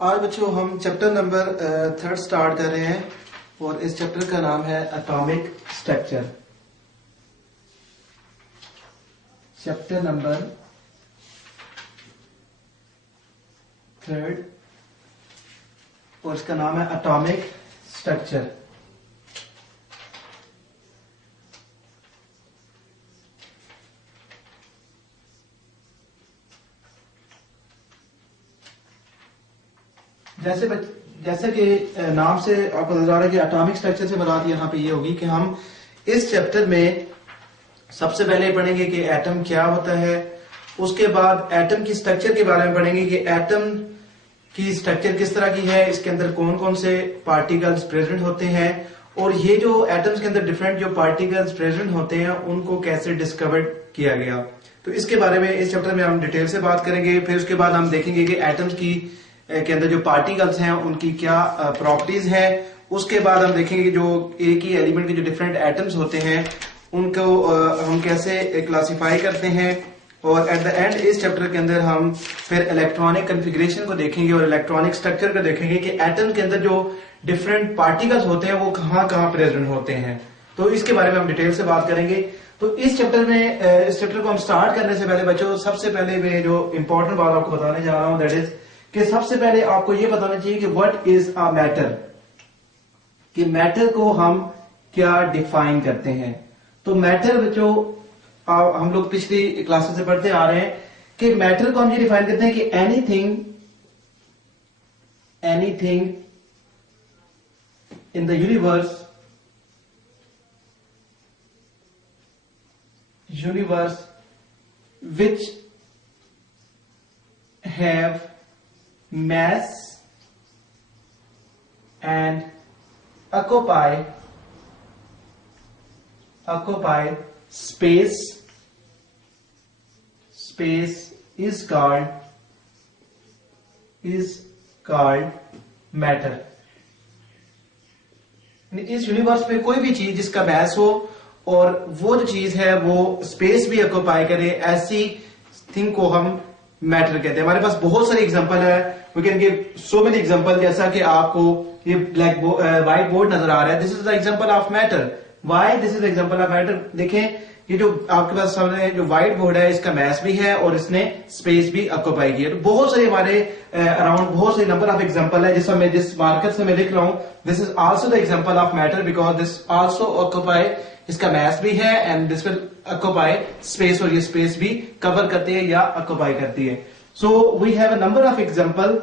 आज बच्चों हम चैप्टर नंबर 3 स्टार्ट कर रहे हैं और इस चैप्टर का नाम है एटॉमिक स्ट्रक्चर। चैप्टर नंबर 3 और इसका नाम है एटॉमिक स्ट्रक्चर। जैसे कि नाम से आपको नजर आ रहा है कि एटॉमिक स्ट्रक्चर से मुराद यहाँ पे ये होगी कि हम इस चैप्टर में सबसे पहले पढ़ेंगे कि एटम क्या होता है, उसके बाद एटम की स्ट्रक्चर के बारे में पढ़ेंगे कि एटम की स्ट्रक्चर किस तरह की है, इसके अंदर कौन कौन से पार्टिकल्स प्रेजेंट होते हैं और ये जो एटम्स के अंदर डिफरेंट जो पार्टिकल्स प्रेजेंट होते हैं उनको कैसे डिस्कवर किया गया। तो इसके बारे में इस चैप्टर में हम डिटेल से बात करेंगे। फिर उसके बाद हम देखेंगे कि एटम्स के अंदर जो पार्टिकल्स हैं उनकी क्या प्रॉपर्टीज है। उसके बाद हम देखेंगे कि जो एक ही एलिमेंट के जो डिफरेंट एटम्स होते हैं उनको हम कैसे क्लासिफाई करते हैं और एट द एंड इस चैप्टर के अंदर हम फिर इलेक्ट्रॉनिक कॉन्फ़िगरेशन को देखेंगे और इलेक्ट्रॉनिक स्ट्रक्चर को देखेंगे कि एटम के अंदर जो डिफरेंट पार्टिकल्स होते हैं वो कहाँ कहाँ प्रेजेंट होते हैं। तो इसके बारे में हम डिटेल से बात करेंगे। तो इस चैप्टर को हम स्टार्ट करने से पहले बच्चों सबसे पहले मैं जो इंपॉर्टेंट बात आपको बताने जा रहा हूं दैट इज कि सबसे पहले आपको ये बताना चाहिए कि व्हाट इज अ मैटर, कि मैटर को हम क्या डिफाइन करते हैं। तो मैटर बच्चों हम लोग पिछली क्लासेस से पढ़ते आ रहे हैं कि मैटर को हम ये डिफाइन करते हैं कि anything in the universe which have mass and occupy space is called matter। इस यूनिवर्स में कोई भी चीज जिसका मैस हो और वो जो चीज है वो स्पेस भी ऑक्यूपाई करे, ऐसी थिंग को हम मैटर कहते हैं। हमारे पास बहुत सारे एग्जांपल है, we can give so many example. जैसा कि आपको ये व्हाइट बोर्ड नजर आ रहा है, this is the example of matter. Why this is example of matter? देखें ये जो आपके पास सामने जो व्हाइट बोर्ड है इसका मैस भी है और इसने स्पेस भी ऑक्यूपाई की है। तो बहुत सारे हमारे अराउंड बहुत सारे नंबर ऑफ एग्जांपल है जिस मार्कर से मैं लिख रहा हूं, this is also the example of matter because this also occupy, इसका मैस भी है and this will occupy space और ये स्पेस भी कवर करती है या ऑक्यूपाई करती है। So we have a number of example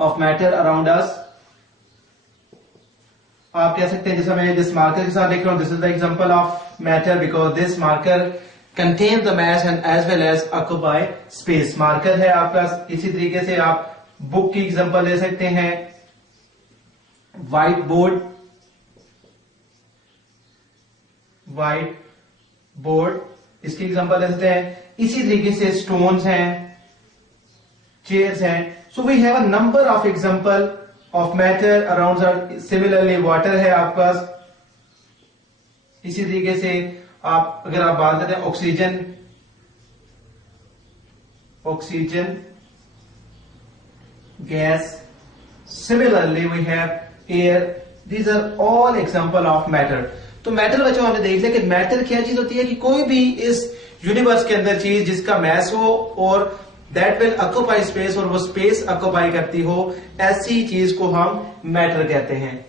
of matter around us. आप कह सकते हैं जैसा मैं जिस मार्कर के साथ लिख रहा हूं, this is the example of matter because this marker contain the mass and as well as occupy space. Marker है आपका। इसी तरीके से आप बुक की एग्जांपल ले सकते हैं, व्हाइट बोर्ड इसकी एग्जांपल ले सकते हैं। इसी तरीके से स्टोन्स हैं, चेयर्स हैं। So we have a number of example of matter around us. Similarly water है आपके पास। इसी तरीके से आप अगर आप बात करते हैं oxygen gas, similarly we have air. These are all example of matter. तो मैटर बच्चों हमने देख लिया कि मैटर क्या चीज होती है कि कोई भी इस यूनिवर्स के अंदर चीज जिसका मैस हो और दैट विल ऑक्यूपाई स्पेस और वो स्पेस ऑक्यूपाई करती हो, ऐसी चीज को हम मैटर कहते हैं।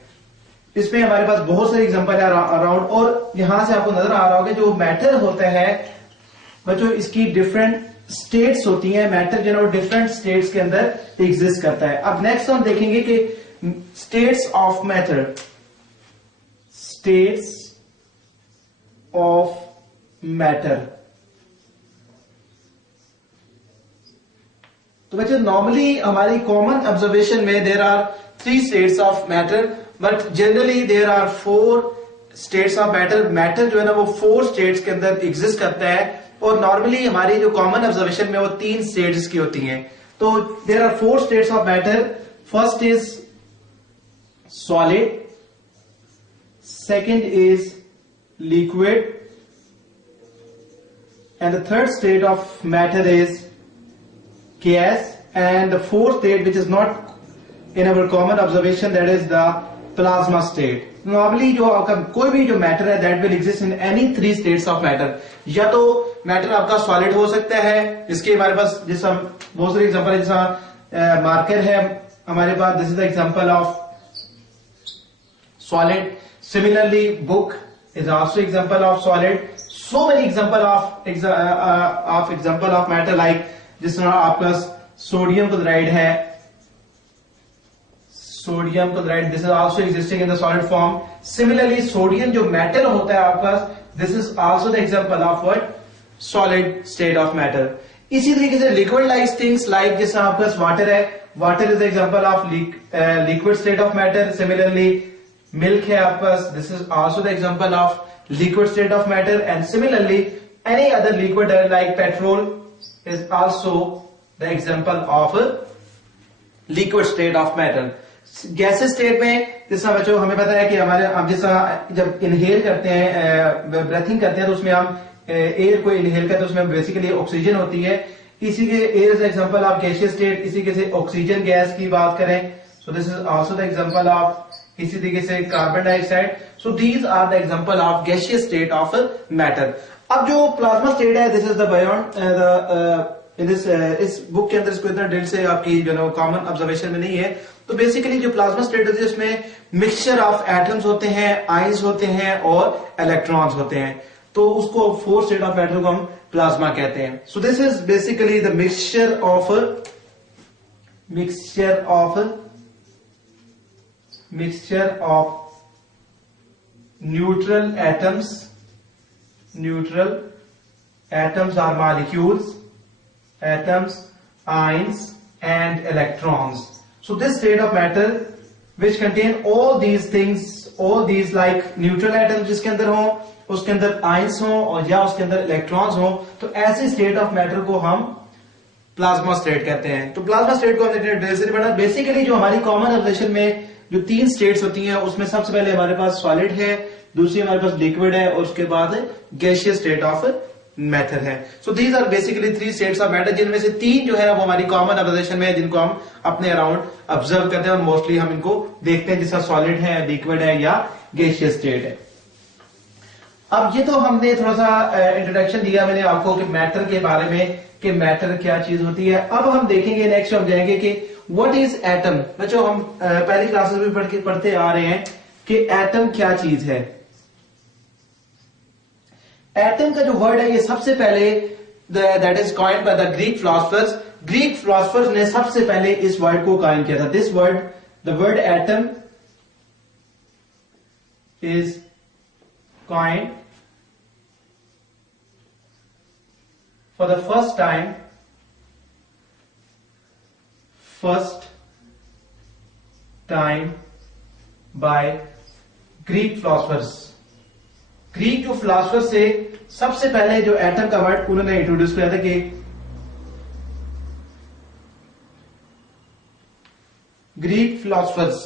इसमें हमारे पास बहुत सारे एग्जांपल है अराउंड और यहां से आपको नजर आ रहा होगा जो मैटर होता है बच्चों इसकी डिफरेंट स्टेट्स होती हैं। मैटर जो है डिफरेंट स्टेट्स के अंदर एग्जिस्ट करता है। अब नेक्स्ट हम देखेंगे कि states of matter, states of matter. तो बच्चों नॉर्मली हमारी कॉमन ऑब्जर्वेशन में there are 3 states of matter but generally there are 4 states of matter. Matter जो है ना वो 4 स्टेट्स के अंदर एग्जिस्ट करता है और नॉर्मली हमारी जो कॉमन ऑब्जर्वेशन में वो 3 स्टेट्स की होती हैं। तो there are 4 states of matter. First is solid, second is liquid, and the third state of matter is gas, and the fourth state which is not in our common observation, that is the plasma state. Normally जो आपका कोई भी जो matter है that will exist in any three states of matter. या तो matter आपका solid हो सकता है, इसके हमारे पास जैसा बहुत सारे एग्जांपल है, जैसा मार्कर है हमारे पास, this is the example of solid. Similarly book is also example of solid. So many example of example of matter, like जिस तरह आपका सोडियम क्लोराइड है, sodium chloride, this is also existing in the solid form. Similarly sodium जो metal होता है आपका, this is also the example of what, solid state of matter. इसी तरीके से लिक्विड लाइक थिंग्स, लाइक जैसा आपका वाटर है, water is example of liquid state of matter. Similarly milk है आपका, this is also the example of liquid state of matter. And similarly any other liquid like petrol is also the example of liquid state of matter. Gases state में जैसा बच्चों हमें पता है कि हमारे हम जैसा जब इनहेल करते हैं, ब्रेथिंग करते हैं, तो उसमें हम एयर को इनहेल करते हैं, उसमें बेसिकली ऑक्सीजन होती है. इसी के air is example of gaseous state. इसी के से ऑक्सीजन गैस की बात करें, so this is also the example of, इसी तरीके से carbon dioxide. So these are the example of gaseous state of matter. अब जो प्लाज्मा स्टेट है, दिस इज द बियॉन्ड इस बुक के अंदर इसको इतना डिटेल से आपकी जो ना कॉमन ऑब्जर्वेशन में नहीं है. तो बेसिकली जो प्लाज्मा स्टेट होती है उसमें मिक्सचर ऑफ एटम्स होते हैं, आयंस होते हैं और इलेक्ट्रॉन्स होते हैं. तो उसको फोर स्टेट ऑफ मैटर को हम प्लाज्मा कहते हैं. सो this is basically the mixture of neutral atoms are molecules, atoms, ions and electrons. So this state of matter which contain all these things, all these like neutral atoms जिसके अंदर हो, उसके अंदर ions हो और या उसके अंदर electrons हो, तो ऐसे state of matter को हम प्लाज्मा स्टेट कहते हैं. तो प्लाज्मा स्टेट को हमने बेसिकली जो हमारी कॉमन ऑब्जर्वेशन में जो तीन स्टेट्स होती हैं, उसमें सबसे पहले हमारे पास सॉलिड है, दूसरी हमारे पास लिक्विड है और उसके बाद गैसियस स्टेट ऑफ मैटर है. So these are basically three states of matter, जिनमें से तीन जो है वो हमारी कॉमन ऑब्जर्वेशन में है, जिनको हम अपने अराउंड ऑब्जर्व करते हैं और मोस्टली हम इनको देखते हैं, जैसा सॉलिड है, लिक्विड है या गैसियस स्टेट है. अब ये तो हमने थोड़ा सा इंट्रोडक्शन दिया मैंने आपको कि मैटर के बारे में, कि मैटर क्या चीज होती है. अब हम देखेंगे, नेक्स्ट हम जाएंगे कि व्हाट इज एटम. बच्चों हम पहली क्लासेस में पढ़ते आ रहे हैं कि एटम क्या चीज है. एटम का जो वर्ड है ये सबसे पहले that is coined by the Greek philosophers. Greek philosophers ने सबसे पहले इस वर्ड को कॉइन किया था. This word, the word atom is coined for the first time by Greek philosophers. Greek जो फिलोसोफर से सबसे पहले जो एटम का वर्ड उन्होंने इंट्रोड्यूस किया था कि ग्रीक फिलोसोफर्स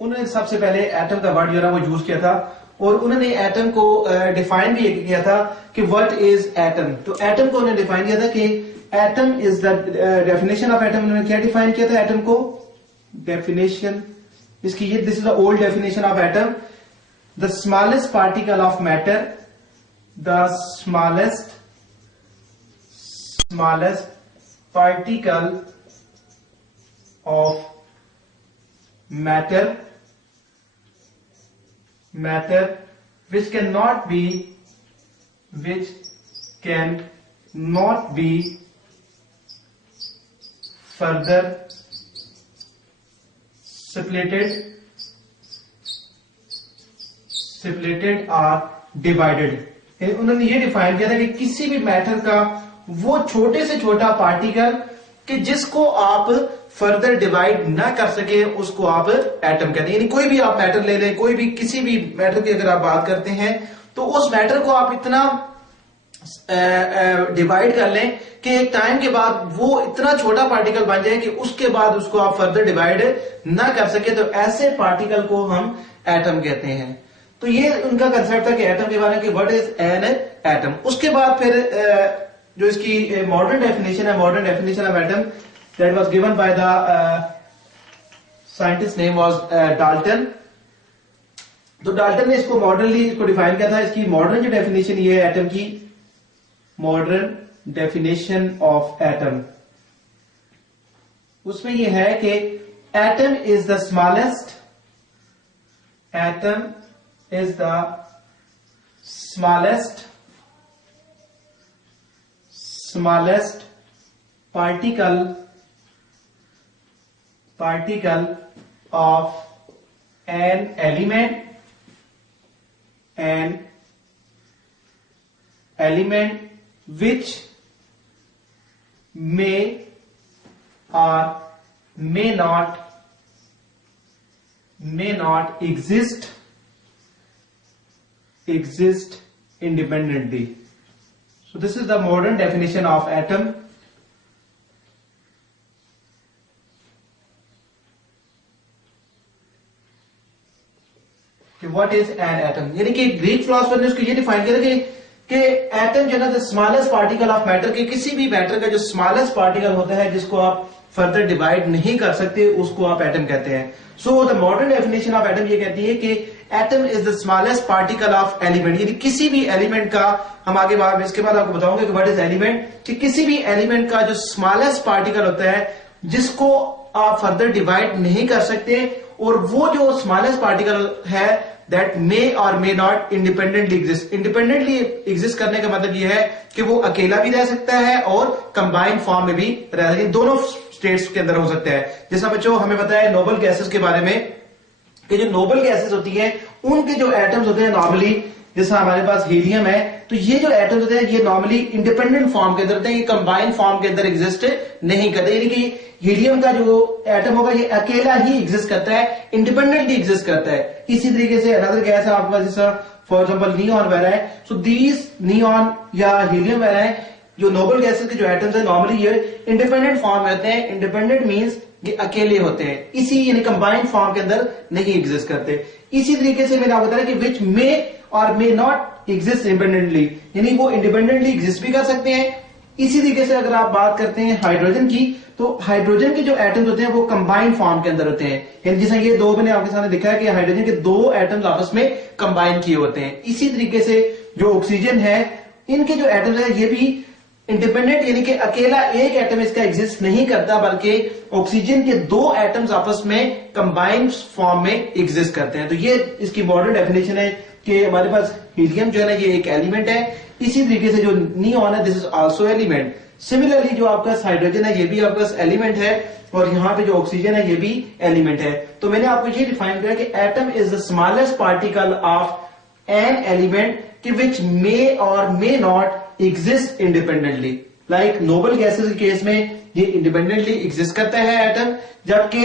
उन्होंने सबसे पहले एटम का वर्ड जो है वो यूज किया था और उन्होंने एटम को डिफाइन भी किया था कि व्हाट इज एटम. तो एटम को उन्होंने डिफाइन किया था कि atom is the definition of atom. उन्होंने क्या डिफाइन किया था एटम को? डेफिनेशन इसकी ये, this is the old definition of atom, the smallest particle of matter, the smallest particle of matter which cannot be further separated or divided. उन्होंने ये define किया था कि किसी भी मैटर का वो छोटे से छोटा पार्टिकल कि जिसको आप फर्दर डिवाइड ना कर सके उसको आप एटम कहते हैं. यानी कोई भी आप मैटर ले लें, कोई भी किसी भी मैटर की अगर आप बात करते हैं तो उस मैटर को आप इतना डिवाइड कर लें कि एक टाइम के बाद वो इतना छोटा पार्टिकल बन जाए कि उसके बाद उसको आप फर्दर डिवाइड ना कर सके, तो ऐसे पार्टिकल को हम एटम कहते हैं. तो ये उनका कंसेप्ट था कि एटम के बारे में कि व्हाट इज एन एटम। उसके बाद फिर जो इसकी मॉडर्न डेफिनेशन है, modern definition of atom that was given by the scientist name was Dalton. तो डाल्टन ने इसको मॉडर्नली इसको डिफाइन किया था। इसकी मॉडर्न जो डेफिनेशन ये है एटम की, मॉडर्न डेफिनेशन ऑफ एटम, उसमें ये है कि atom is the smallest, atom is the smallest particle of an element which may or may not exist independently. So this is the modern definition of atom. What is an atom? यानी कि Greek philosopher ने उसको ये define किया था कि atom जो है ना the smallest particle of matter, के किसी भी मैटर का जो स्मॉलेस्ट पार्टिकल होता है जिसको आप फर्दर डिवाइड नहीं कर सकते उसको आप एटम कहते हैं। So the modern definition of atom ये कहती है कि atom is the smallest particle of element, यानी किसी भी एलिमेंट का, हम आगे बाद इसके बाद आपको बताऊंगे कि व्हाट इज एलिमेंट, कि किसी भी एलिमेंट का जो स्मॉलेस्ट पार्टिकल होता है जिसको आप फर्दर डिवाइड नहीं कर सकते, और वो जो स्मॉलेस्ट पार्टिकल है दैट मे और may not independently exist. Independently exist करने का मतलब ये है कि वो अकेला भी रह सकता है और कंबाइंड फॉर्म में भी रह सकता है, दोनों स्टेट्स के अंदर हो सकता है। जैसा बच्चों हमें पता है नोबल गैसेस के बारे में कि जो नोबल गैसेस होती है उनके जो एटम्स होते हैं नॉर्मली, जैसा हमारे पास हीलियम है, तो ये जो एटम्स होते हैं ये नॉर्मली इंडिपेंडेंट फॉर्म के अंदर होते हैं, ये कंबाइंड फॉर्म के अंदर एग्जिस्ट नहीं करते। यानी कि हीलियम का जो एटम होगा ये अकेला ही एग्जिस्ट करता है, इंडिपेंडेंटली एग्जिस्ट करता है। इसी तरीके से अनदर गैस है आपके पास, जैसा फॉर एग्जांपल नियॉन वगैरह है। सो दीज नियॉन या हीलियम वगैरह है, जो नोबल गैसेस के जो एटम्स है नॉर्मली ये इंडिपेंडेंट फॉर्म में होते हैं। इंडिपेंडेंट मींस ये अकेले होते हैं, इसी यानी कंबाइंड फॉर्म के अंदर नहीं एग्जिस्ट करते। इसी तरीके से मैंने आपको बताया कि विच मे और मे नॉट एग्जिस्ट इंडिपेंडेंटली, यानी वो इंडिपेंडेंटली एग्जिस्ट भी कर सकते हैं। इसी तरीके से अगर आप बात करते हैं हाइड्रोजन की, तो हाइड्रोजन के जो एटम्स होते हैं वो कंबाइंड फॉर्म के अंदर होते हैं, यानी जैसा ये दो मैंने आपके सामने दिखा है कि हाइड्रोजन के दो एटम्स आपस में कंबाइन किए होते हैं। इसी तरीके से जो ऑक्सीजन है, इनके जो एटम्स है ये भी इंडिपेंडेंट, यानी कि अकेला एक एटम इसका एग्जिस्ट नहीं करता, बल्कि ऑक्सीजन के दो एटम्स आपस में कंबाइंड फॉर्म में एग्जिस्ट करते हैं। तो ये इसकी मॉडर्न डेफिनेशन है कि हमारे पास हीलियम जो है ना ये एक एलिमेंट है। इसी तरीके से जो नियॉन है this is also element. Similarly जो आपका हाइड्रोजन है ये भी आपका एलिमेंट है, और यहाँ पे जो ऑक्सीजन है ये भी एलिमेंट है। तो मैंने आपको ये डिफाइन किया कि atom is the smallest particle of an element कि विच मे और may not exist independently. Like noble gases के केस में ये इंडिपेंडेंटली एग्जिस्ट करता है एटम, जबकि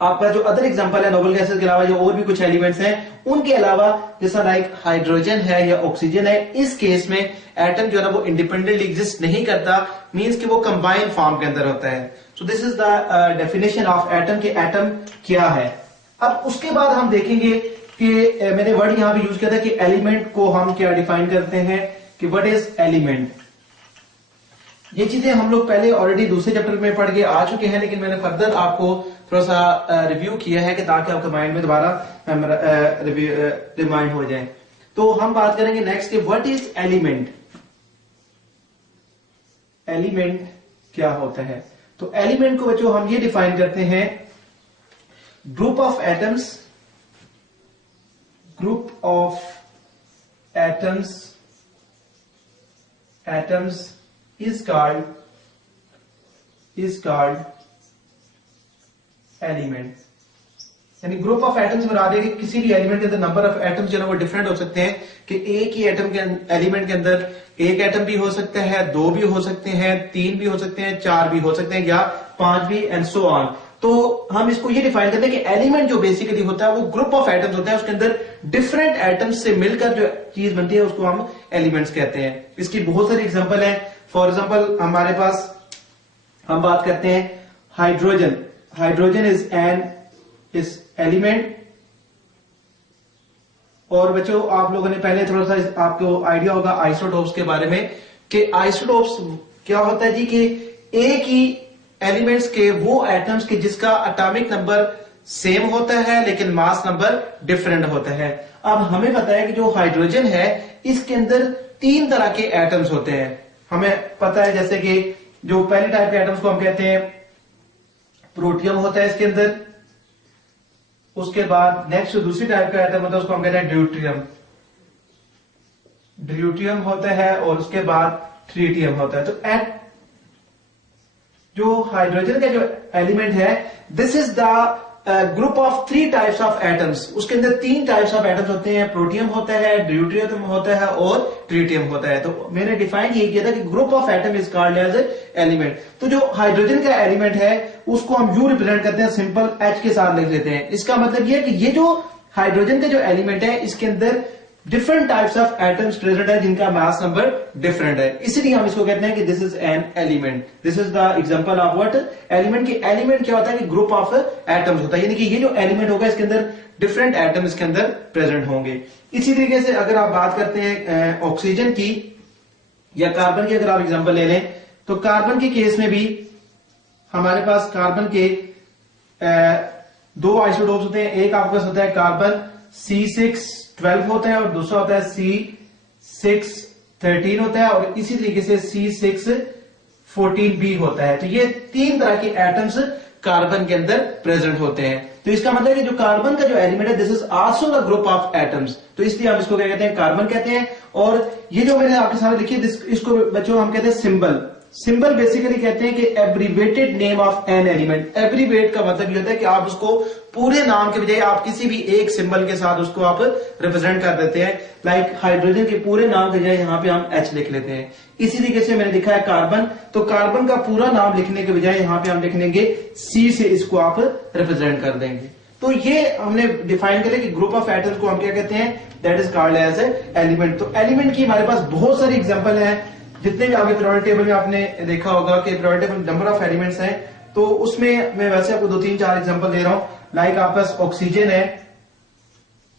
आपका जो अदर एग्जांपल है नोबल गैसेस के अलावा जो और भी कुछ एलिमेंट्स हैं उनके अलावा, जैसा लाइक हाइड्रोजन है या ऑक्सीजन है, इस केस में एटम जो है ना वो इंडिपेंडेंटली एग्जिस्ट नहीं करता, मींस कि वो कंबाइंड फॉर्म के अंदर होता है। सो this is the definition of atom, कि एटम क्या है। अब उसके बाद हम देखेंगे कि मैंने वर्ड यहां पे यूज किया था कि एलिमेंट को हम क्या डिफाइन करते हैं, कि व्हाट इज एलिमेंट। ये चीजें हम लोग पहले ऑलरेडी दूसरे चैप्टर में पढ़ के आ चुके हैं, लेकिन मैंने फर्दर आपको थोड़ा सा रिव्यू किया है कि ताकि आपके माइंड में दोबारा रिमाइंड हो जाए। तो हम बात करेंगे नेक्स्ट कि व्हाट इज एलिमेंट। एलिमेंट क्या होता है? तो एलिमेंट को बच्चों हम ये डिफाइन करते हैं, group of atoms, group of atoms is called element. यानी ग्रुप ऑफ एटम्स बना देंगे, किसी भी एलिमेंट के अंदर नंबर ऑफ एटम्स जो है वो डिफरेंट हो सकते हैं, कि एक ही एटम के एलिमेंट के अंदर एक एटम भी हो सकता है, दो भी हो सकते हैं, तीन भी हो सकते हैं, चार भी हो सकते हैं, या पांच भी, एंड सो ऑन। तो हम इसको ये डिफाइन करते हैं कि एलिमेंट जो बेसिकली होता है वो ग्रुप ऑफ एटम्स होता है, उसके अंदर डिफरेंट एटम्स से मिलकर जो चीज बनती है उसको हम एलिमेंट्स कहते हैं। इसकी बहुत सारी एग्जांपल है। फॉर एग्जाम्पल हमारे पास हम बात करते हैं hydrogen. Hydrogen is an element और बच्चों आप लोगों ने पहले थोड़ा सा आपको आइडिया होगा आइसोटोप्स के बारे में कि आइसोटोप्स क्या होता है जी कि एक ही एलिमेंट्स के वो एटम्स के जिसका एटॉमिक नंबर सेम होता है लेकिन मास नंबर डिफरेंट होता है। अब हमें पता है कि जो हाइड्रोजन है इसके अंदर 3 तरह के एटम्स होते हैं। हमें पता है जैसे कि जो पहले टाइप के एटम्स को हम कहते हैं प्रोटियम होता है इसके अंदर, उसके बाद नेक्स्ट दूसरी टाइप का एटम होता है उसको हम कहते हैं ड्यूट्रियम, ड्यूट्रियम होता है, और उसके बाद ट्रीटियम होता है। तो जो हाइड्रोजन का जो एलिमेंट है this is the group of 3 types of atoms. उसके अंदर 3 टाइप्स ऑफ एटम्स होते हैं, प्रोटियम होता है, ड्यूट्रियम होता है और ट्रीटियम होता है। तो मैंने डिफाइन ये किया था कि group of atom is called as element. तो जो हाइड्रोजन का एलिमेंट है उसको हम यू रिप्रेजेंट करते हैं, सिंपल एच के साथ लिख लेते हैं। इसका मतलब ये है कि ये जो हाइड्रोजन का जो एलिमेंट है इसके अंदर different types of atoms present है जिनका मास नंबर डिफरेंट है, इसीलिए हम इसको कहते हैं कि this is an element. This is the example of what element. की एलिमेंट क्या होता है कि ग्रुप ऑफ एटम्स होता है, यानी कि ये जो एलिमेंट होगा इसके अंदर डिफरेंट एटम्स इसके अंदर प्रेजेंट होंगे। इसी तरीके से अगर आप बात करते हैं ऑक्सीजन की या कार्बन की, अगर आप एग्जांपल ले लें तो कार्बन के केस में भी हमारे पास कार्बन के 2 आइसोटोप्स होते हैं। एक आपके पास होता है कार्बन C612 होता है और दूसरा होता है C613 होता है और इसी तरीके से C614b होता है। तो ये 3 तरह के एटम्स कार्बन के अंदर प्रेजेंट होते हैं। तो इसका मतलब है कि जो कार्बन का जो एलिमेंट है this is also the group of atoms. तो इसलिए हम इसको क्या कहते हैं, कार्बन कहते हैं। और ये जो मैंने आपके सामने लिखी है इसको बच्चों हम कहते हैं सिंबल। सिंबल बेसिकली कहते हैं कि abbreviated name of an element. Abbreviate का मतलब ये होता है कि आप उसको पूरे नाम के बजाय आप किसी भी एक सिंबल के साथ उसको आप रिप्रेजेंट कर देते हैं। लाइक हाइड्रोजन के पूरे नाम के बजाय यहाँ पे हम H लिख लेते हैं। इसी तरीके से मैंने लिखा है कार्बन, तो कार्बन का पूरा नाम लिखने के बजाय यहाँ पे हम लिख लेंगे C से इसको आप रिप्रेजेंट कर देंगे। तो ये हमने डिफाइन कर लिया कि ग्रुप ऑफ एटम्स को हम क्या कहते हैं, that is called as element. तो एलिमेंट की हमारे पास बहुत सारी एग्जांपल है। जितने भी आगे पीरियोडिक टेबल में आपने देखा होगा कि periodic table number of elements हैं, तो उसमें मैं वैसे आपको 2-3-4 एग्जांपल दे रहा हूं। लाइक आपके पास ऑक्सीजन है,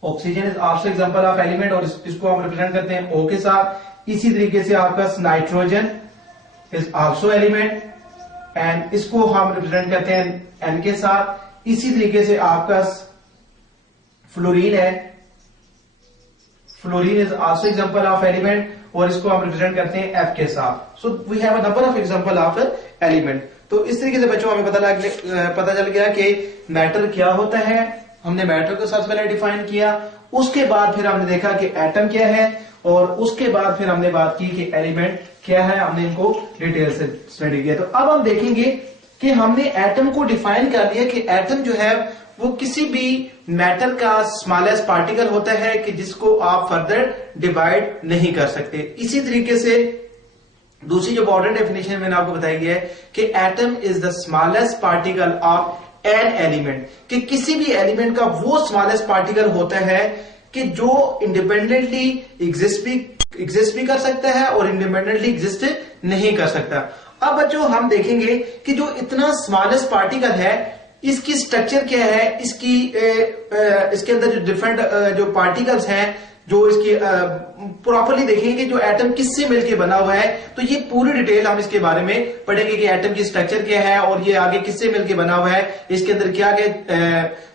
oxygen is also example of element और इसको हम रिप्रेजेंट करते हैं O के साथ। इसी तरीके से आपका nitrogen is also element and इसको हम रिप्रेजेंट करते हैं N के साथ। इसी तरीके से आपका फ्लोरीन है, fluorine is also example of element और इसको हम रिप्रेजेंट करते हैं F के साथ। So we have a number of example of element. तो इस तरीके से बच्चों हमें पता चल गया कि मैटर क्या होता है। हमने मैटर को सबसे पहले डिफाइन किया, उसके बाद फिर हमने देखा कि एटम क्या है और उसके बाद फिर हमने बात की कि एलिमेंट क्या है। हमने इनको डिटेल से स्टडी किया। तो अब हम देखेंगे कि हमने एटम को डिफाइन कर लिया कि एटम जो है वो किसी भी मैटर का स्मॉलेस्ट पार्टिकल होता है कि जिसको आप फर्दर डिवाइड नहीं कर सकते। इसी तरीके से दूसरी जो इम्पोर्टेंट डेफिनेशन मैंने आपको बताई गई है कि atom is the smallest particle of an element, कि किसी भी एलिमेंट का वो स्मॉलेस्ट पार्टिकल होता है कि जो इंडिपेंडेंटली एग्जिस्ट भी कर सकता है और इंडिपेंडेंटली एग्जिस्ट नहीं कर सकता। अब बच्चों हम देखेंगे कि जो इतना स्मॉलेस्ट पार्टिकल है इसकी स्ट्रक्चर क्या है, इसके अंदर जो डिफरेंट जो पार्टिकल्स हैं जो इसकी प्रॉपर्ली देखेंगे जो एटम किससे मिलकर बना हुआ है। तो ये पूरी डिटेल हम इसके बारे में पढ़ेंगे कि एटम की स्ट्रक्चर क्या है और ये आगे किससे मिलकर बना हुआ है, इसके अंदर क्या क्या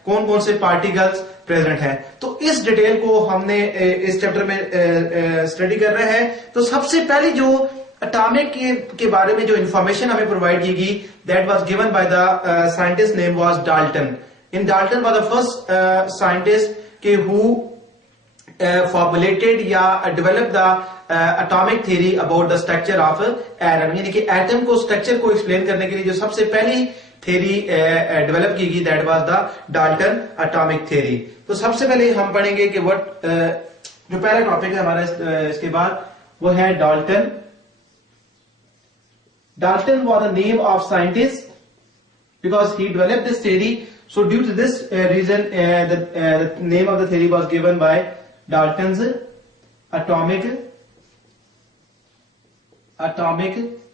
कौन कौन से पार्टिकल्स प्रेजेंट हैं। तो इस डिटेल को हमने इस चैप्टर में स्टडी कर रहे हैं। तो सबसे पहली जो एटॉमिक के बारे में जो इंफॉर्मेशन हमें प्रोवाइड की गई, that was given by the scientist name was Dalton. In Dalton was the first scientist के हु फॉर्मुलेटेड या develop the atomic theory about the structure of atom, यानी कि एटम को स्ट्रक्चर को एक्सप्लेन करने के लिए जो सबसे पहली थ्योरी डेवलप की गई, that was the Dalton atomic theory. तो सबसे पहले हम पढ़ेंगे कि व्हाट जो पहला टॉपिक है हमारा इसके बाद वो है Dalton. Dalton was the name of scientist because he developed this theory. So due to this reason, the name of the theory was given by Dalton's atomic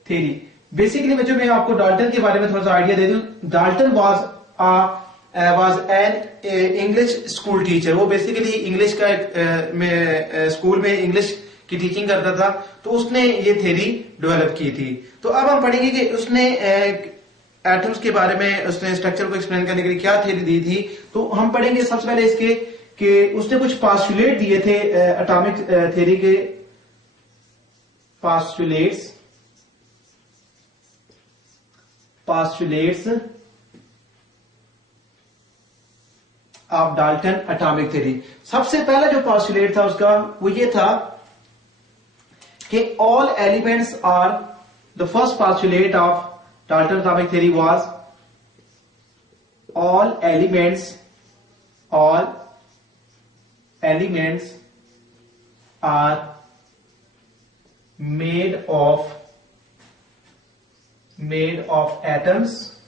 theory. Basically बच्चों मैं आपको डाल्टन के बारे में थोड़ा सा आइडिया दे दूं। Dalton was a was an English school teacher. वो बेसिकली इंग्लिश का स्कूल में इंग्लिश की टीचिंग करता था, तो उसने ये थ्योरी डेवलप की थी। तो अब हम पढ़ेंगे कि उसने एटम्स के बारे में, उसने स्ट्रक्चर को एक्सप्लेन करने के लिए क्या थ्योरी दी थी। तो हम पढ़ेंगे सबसे पहले इसके कि उसने कुछ पास्टुलेट दिए थे एटॉमिक थ्योरी के, postulates of Dalton atomic theory. सबसे पहला जो पास्टुलेट था उसका वो ये था कि all elements are, the first postulate of Dalton atomic theory was all elements are made of atoms.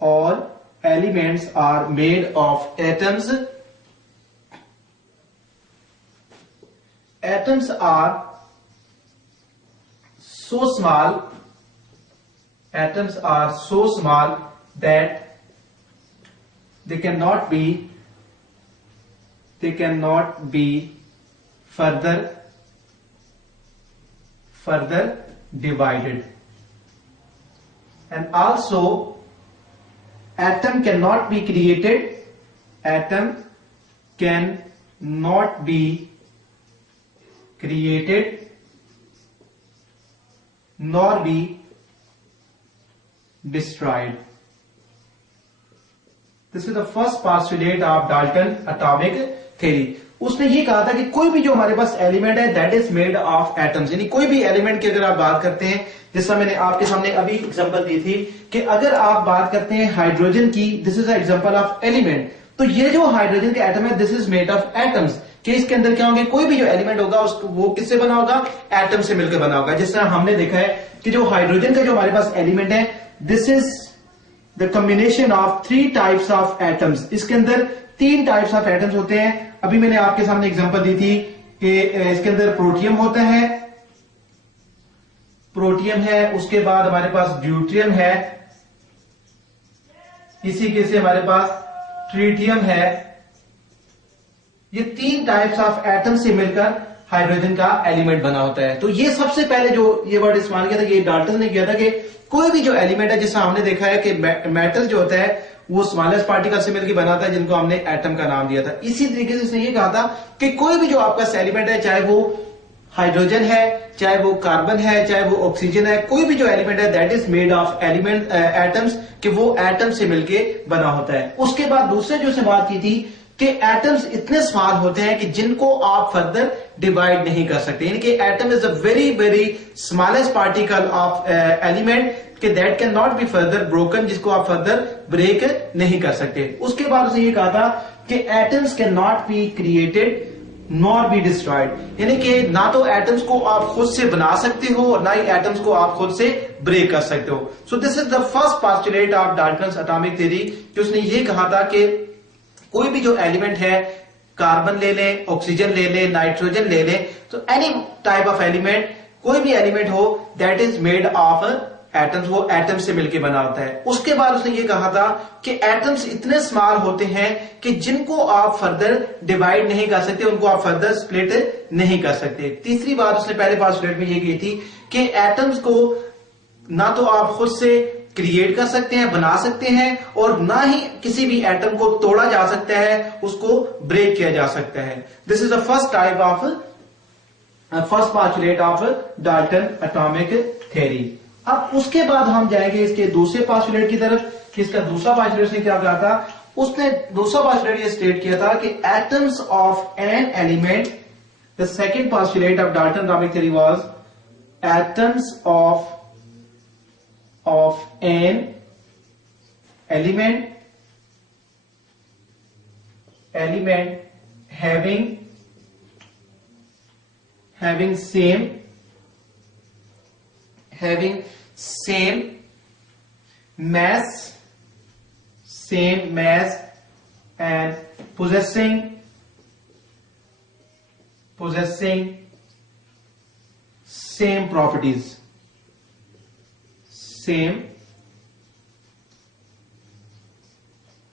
All elements are made of atoms. Atoms are so small that they cannot be further divided, and also atom cannot be created nor be destroyed. This is the first postulate of Dalton atomic theory. उसने ये कहा था कि कोई भी जो हमारे पास element है that is made of atoms, यानी कोई भी एलिमेंट की अगर आप बात करते हैं, जैसा मैंने आपके सामने अभी एग्जांपल दी थी कि अगर आप बात करते हैं हाइड्रोजन की, this is example of element, तो ये जो हाइड्रोजन का एटम है this is made of atoms, कि इसके अंदर क्या होंगे, कोई भी जो एलिमेंट होगा उसको वो किससे बना होगा, एटम से मिलकर बना होगा। जिस तरह हमने देखा है कि जो हाइड्रोजन का जो हमारे पास एलिमेंट है this is the combination of 3 types of atoms. इसके अंदर 3 टाइप्स ऑफ एटम्स होते हैं। अभी मैंने आपके सामने एग्जांपल दी थी कि इसके अंदर प्रोटियम होता है, उसके बाद हमारे पास ड्यूट्रियम है, इसी के से हमारे पास ट्रिटियम है। ये 3 टाइप्स ऑफ एटम से मिलकर हाइड्रोजन का एलिमेंट बना होता है। तो ये सबसे पहले जो ये वर्ड इस्तेमाल किया था, ये डाल्टन ने किया था कि कोई भी जो एलिमेंट है, जैसा हमने देखा है कि मैटर जो होता है वो स्मॉलेस्ट पार्टिकल से मिलकर बना था, जिनको हमने एटम का नाम दिया था। इसी तरीके से इसने ये कहा था कि कोई भी जो आपका एलिमेंट है, चाहे वो हाइड्रोजन है, चाहे वो कार्बन है, चाहे वो ऑक्सीजन है, कोई भी जो एलिमेंट है that is made of atoms, कि वो एटम से मिलके बना होता है। उसके बाद दूसरे जो से बात की थी कि एटम्स इतने स्मॉल होते हैं कि जिनको आप फर्दर डिवाइड नहीं कर सकते, यानी कि atom is a very very smallest particle of element कि that can not be further broken, जिसको आप फर्दर ब्रेक नहीं कर सकते। उसके बाद उसने ये कहा था कि atoms can not be created nor be destroyed, यानी कि ना तो एटम्स को आप खुद से बना सकते हो और ना ही एटम्स को आप खुद से ब्रेक कर सकते हो। सो this is the first postulate of Dalton's atomic theory, कि उसने ये कहा था कि कोई भी जो एलिमेंट है, कार्बन ले लें, ऑक्सीजन ले लें, नाइट्रोजन ले लें, तो एनी टाइप ऑफ एलिमेंट, कोई भी एलिमेंट हो that is made of atoms, वो एटम से मिलकर बना होता है। उसके बाद उसने ये कहा था कि एटम्स इतने स्मॉल होते हैं कि जिनको आप फर्दर डिवाइड नहीं कर सकते, उनको आप फर्दर स्प्लिट नहीं कर सकते। तीसरी बात उसने पहले पोस्टुलेट में ये की थी कि एटम्स को ना तो आप खुद से क्रिएट कर सकते हैं, बना सकते हैं, और ना ही किसी भी एटम को तोड़ा जा सकता है, उसको ब्रेक किया जा सकता है। This is the first type of first postulate of Dalton atomic theory. अब उसके बाद हम जाएंगे इसके दूसरे पोस्टुलेट की तरफ कि इसका दूसरा पोस्टुलेट ने क्या कहा था। उसने दूसरा पोस्टुलेट ये स्टेट किया था कि atoms of an element, the second postulate of Dalton atomic theory was atoms of an element having same mass and possessing same properties,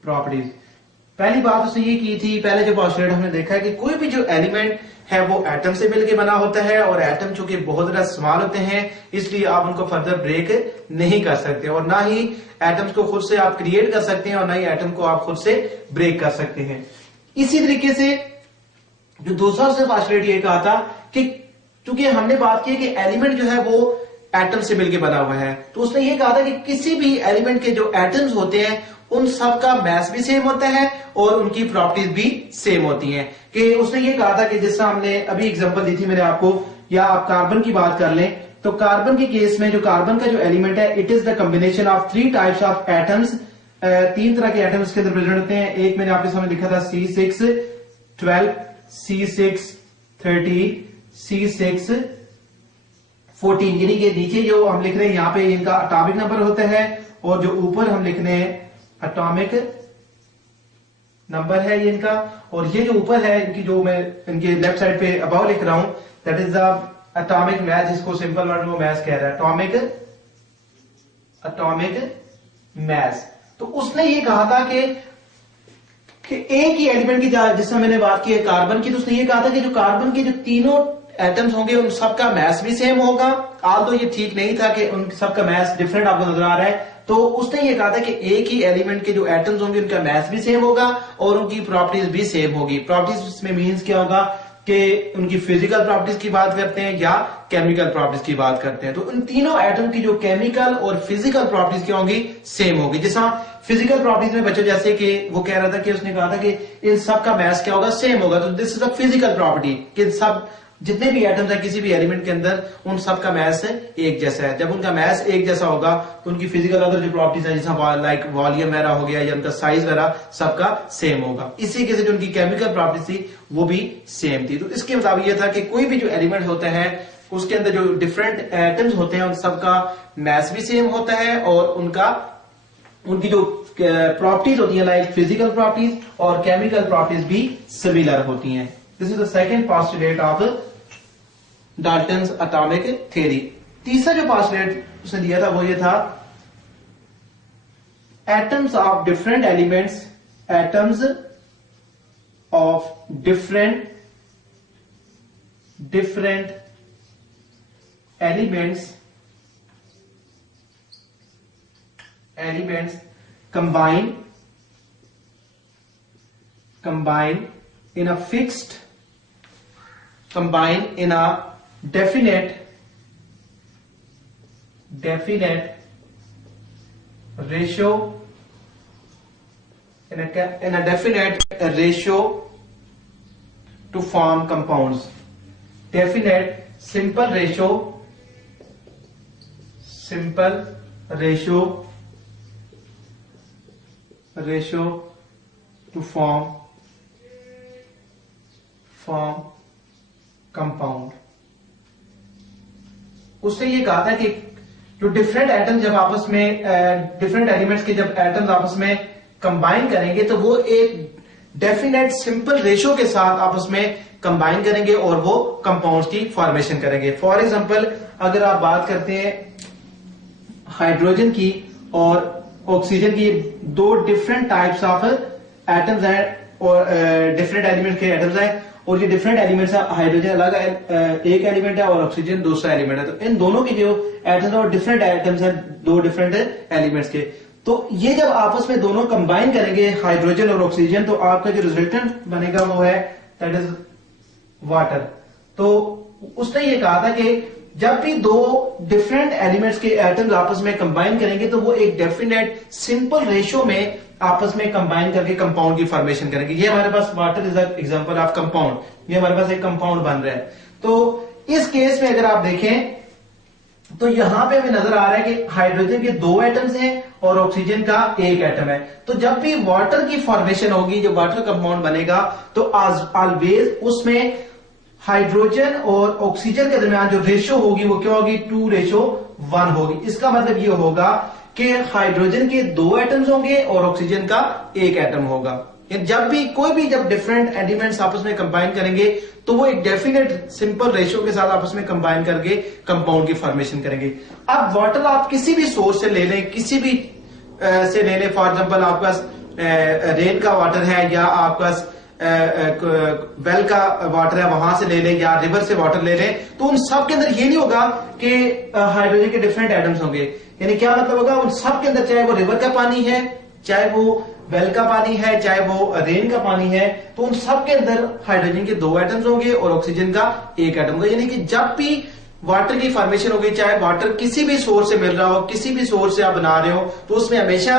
properties. पहली बात उसने ये की थी, पहले जो पॉस्टुलेट हमने देखा है कि कोई भी जो एलिमेंट है वो एटम से मिलकर बना होता है, और एटम चूंकि बहुत ज्यादा स्मॉल होते हैं इसलिए आप उनको फर्दर ब्रेक नहीं कर सकते, और ना ही एटम्स को खुद से आप क्रिएट कर सकते हैं और ना ही एटम को आप खुद से ब्रेक कर सकते हैं। इसी तरीके से जो दूसरा उसने पॉस्टुलेट ये कहा था कि चूंकि हमने बात की कि एलिमेंट जो है वो एटम से मिलकर बना हुआ है, तो उसने ये कहा था कि किसी भी एलिमेंट के जो एटम्स होते हैं उन सब का मास भी सेम होता है और उनकी प्रॉपर्टीज भी सेम होती हैं। कि उसने ये कहा था कि जिससे हमने अभी एग्जांपल दी थी मैंने आपको, या आप कार्बन की बात कर लें तो कार्बन के केस में जो कार्बन का जो एलिमेंट है it is the combination of 3 types of atoms. 3 तरह के एटम्स के अंदर प्रेजेंट होते हैं। एक मैंने आपके सामने लिखा था C612, C630, C614, यानी कि नीचे जो हम लिख रहे हैं यहाँ पे इनका एटॉमिक नंबर होता है और जो ऊपर हम लिख रहे हैं एटॉमिक नंबर है ये इनका, और ये जो ऊपर है इनकी जो मैं इनके लेफ्ट साइड पे अबाव लिख रहा हूं that is the atomic mass, जिसको सिंपल वर्ड में मास कह रहा है, एटॉमिक मास। तो उसने ये कहा था कि एक ही एलिमेंट की जिससे मैंने बात की है कार्बन की, तो उसने ये कहा था कि जो कार्बन के जो तीनों एटम्स होंगे उन सबका मास भी सेम होगा। आल तो ये ठीक नहीं था कि उन सबका मास डिफरेंट आपको नजर आ रहा है, तो उसने ये कहा था कि एक ही एलिमेंट के जो एटम्स होंगे उनका मास भी सेम होगा और उनकी प्रॉपर्टीज भी सेम होगी। प्रॉपर्टीज में मींस क्या होगा कि उनकी फिजिकल प्रॉपर्टीज की बात करते हैं या केमिकल प्रॉपर्टीज की बात करते हैं, तो उन तीनों एटम की जो केमिकल और फिजिकल प्रॉपर्टीज क्या होंगी, सेम होगी। जैसा फिजिकल प्रॉपर्टीज में बच्चों जैसे कि वो कह रहा था कि उसने कहा था कि इन सब का मास क्या होगा, सेम होगा, तो this is a physical property कि सब जितने भी एटम्स है किसी भी एलिमेंट के अंदर उन सब का मास एक जैसा है। जब उनका मास एक जैसा होगा तो उनकी फिजिकल अदर जो प्रॉपर्टीज है जैसा लाइक वॉल्यूम वगैरह हो गया या उनका साइज वगैरह सबका सेम होगा। इसी के से जो उनकी केमिकल प्रॉपर्टीज थी वो भी सेम थी। तो इसके मुताबिक ये था कि कोई भी जो एलिमेंट होता है उसके अंदर जो डिफरेंट एटम्स होते हैं उन सबका मास भी सेम होता है और उनकी जो प्रॉपर्टीज होती है लाइक फिजिकल प्रॉपर्टीज और केमिकल प्रॉपर्टीज भी सिमिलर होती हैं। This is the second postulate of Dalton's atomic theory. तीसरा जो पोस्टुलेट उसने दिया था वो ये था atoms of different elements, atoms of different elements combine in a fixed, combine in a definite ratio, in a definite ratio to form compounds. Definite simple ratio to form compound। उसने ये कहा था कि जो डिफरेंट एटम जब आपस में different elements के जब एटम्स आपस में कंबाइन करेंगे तो वो एक डेफिनेट सिंपल रेशियो के साथ आपस में कंबाइन करेंगे और वो कंपाउंड्स की फॉर्मेशन करेंगे। फॉर एग्जांपल अगर आप बात करते हैं हाइड्रोजन की और ऑक्सीजन की, दो डिफरेंट टाइप्स ऑफ एटम्स हैं और डिफरेंट एलिमेंट के एटम्स हैं, और ये डिफरेंट एलिमेंट्स है, हाइड्रोजन अलग एक एलिमेंट है और ऑक्सीजन दूसरा एलिमेंट है, तो इन दोनों के जो एटम्स और डिफरेंट एटम्स हैं दो डिफरेंट एलिमेंट्स के, तो ये जब आपस में दोनों कंबाइन करेंगे हाइड्रोजन और ऑक्सीजन तो आपका जो रिजल्टेंट बनेगा वो है दैट इज वाटर। तो उसने ये कहा था कि जब भी दो डिफरेंट एलिमेंट्स के एटम्स आपस में कंबाइन करेंगे तो वो एक डेफिनेट सिंपल रेशियो में आपस में कंबाइन करके कंपाउंड की फॉर्मेशन करेंगे। ये हमारे पास water is example of compound, ये हमारे पास एक कंपाउंड बन रहा है। तो इस केस में अगर आप देखें तो यहां पे हमें नजर आ रहा है कि हाइड्रोजन के दो एटम्स हैं और ऑक्सीजन का एक एटम है, तो जब भी वाटर की फॉर्मेशन होगी, जब वाटर कंपाउंड बनेगा तो ऑलवेज उसमें हाइड्रोजन और ऑक्सीजन के दरमियान जो रेशियो होगी वो क्या होगी, 2:1 होगी। इसका मतलब ये होगा कि हाइड्रोजन के दो एटम्स होंगे और ऑक्सीजन का एक एटम होगा। जब भी कोई भी जब डिफरेंट एलिमेंट्स आपस में कंबाइन करेंगे तो वो एक डेफिनेट सिंपल रेशियो के साथ आपस में कंबाइन करके कंपाउंड की फॉर्मेशन करेंगे। अब वाटर आप किसी भी सोर्स से ले लें, किसी भी से ले लें, फॉर एग्जांपल आपके पास रेन का वाटर है या आपका वेल का वाटर है वहां से ले लें या रिवर से वाटर ले लें, तो उन सब के अंदर ये नहीं होगा कि हाइड्रोजन के डिफरेंट एटम्स होंगे। यानी क्या मतलब होगा, उन सब के अंदर चाहे वो रिवर का पानी है, चाहे वो वेल का पानी है, चाहे वो रेन का पानी है, तो उन सब के अंदर हाइड्रोजन के 2 एटम्स होंगे और ऑक्सीजन का 1 एटम होगा। यानी कि जब भी वाटर की फॉर्मेशन होगी, चाहे वाटर किसी भी सोर्स से मिल रहा हो, किसी भी सोर्स से आप बना रहे हो, तो उसमें हमेशा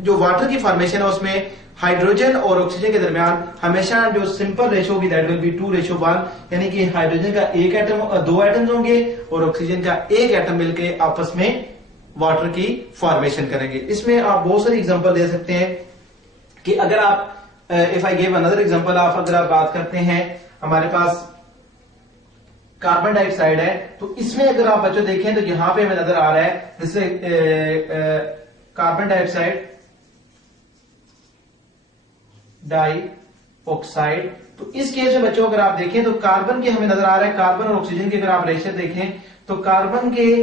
जो वाटर की फॉर्मेशन है उसमें हाइड्रोजन और ऑक्सीजन के दरमियान हमेशा जो सिंपल रेशो होगी दैट विल बी 2:1, यानी कि हाइड्रोजन का 2 एटम्स होंगे और ऑक्सीजन का 1 एटम मिलकर आपस में वाटर की फॉर्मेशन करेंगे। इसमें आप बहुत सारी एग्जांपल दे सकते हैं कि अगर आप if I give another example, अगर आप बात करते हैं हमारे पास कार्बन डाइऑक्साइड है, तो इसमें अगर आप बच्चों देखें तो यहां पे हमें नजर आ रहा है जैसे कार्बन डाइऑक्साइड डाइऑक्साइड। तो इस केस में बच्चों अगर आप देखें तो कार्बन के हमें नजर आ रहा है, कार्बन और ऑक्सीजन के अगर आप रेशियो देखें तो कार्बन के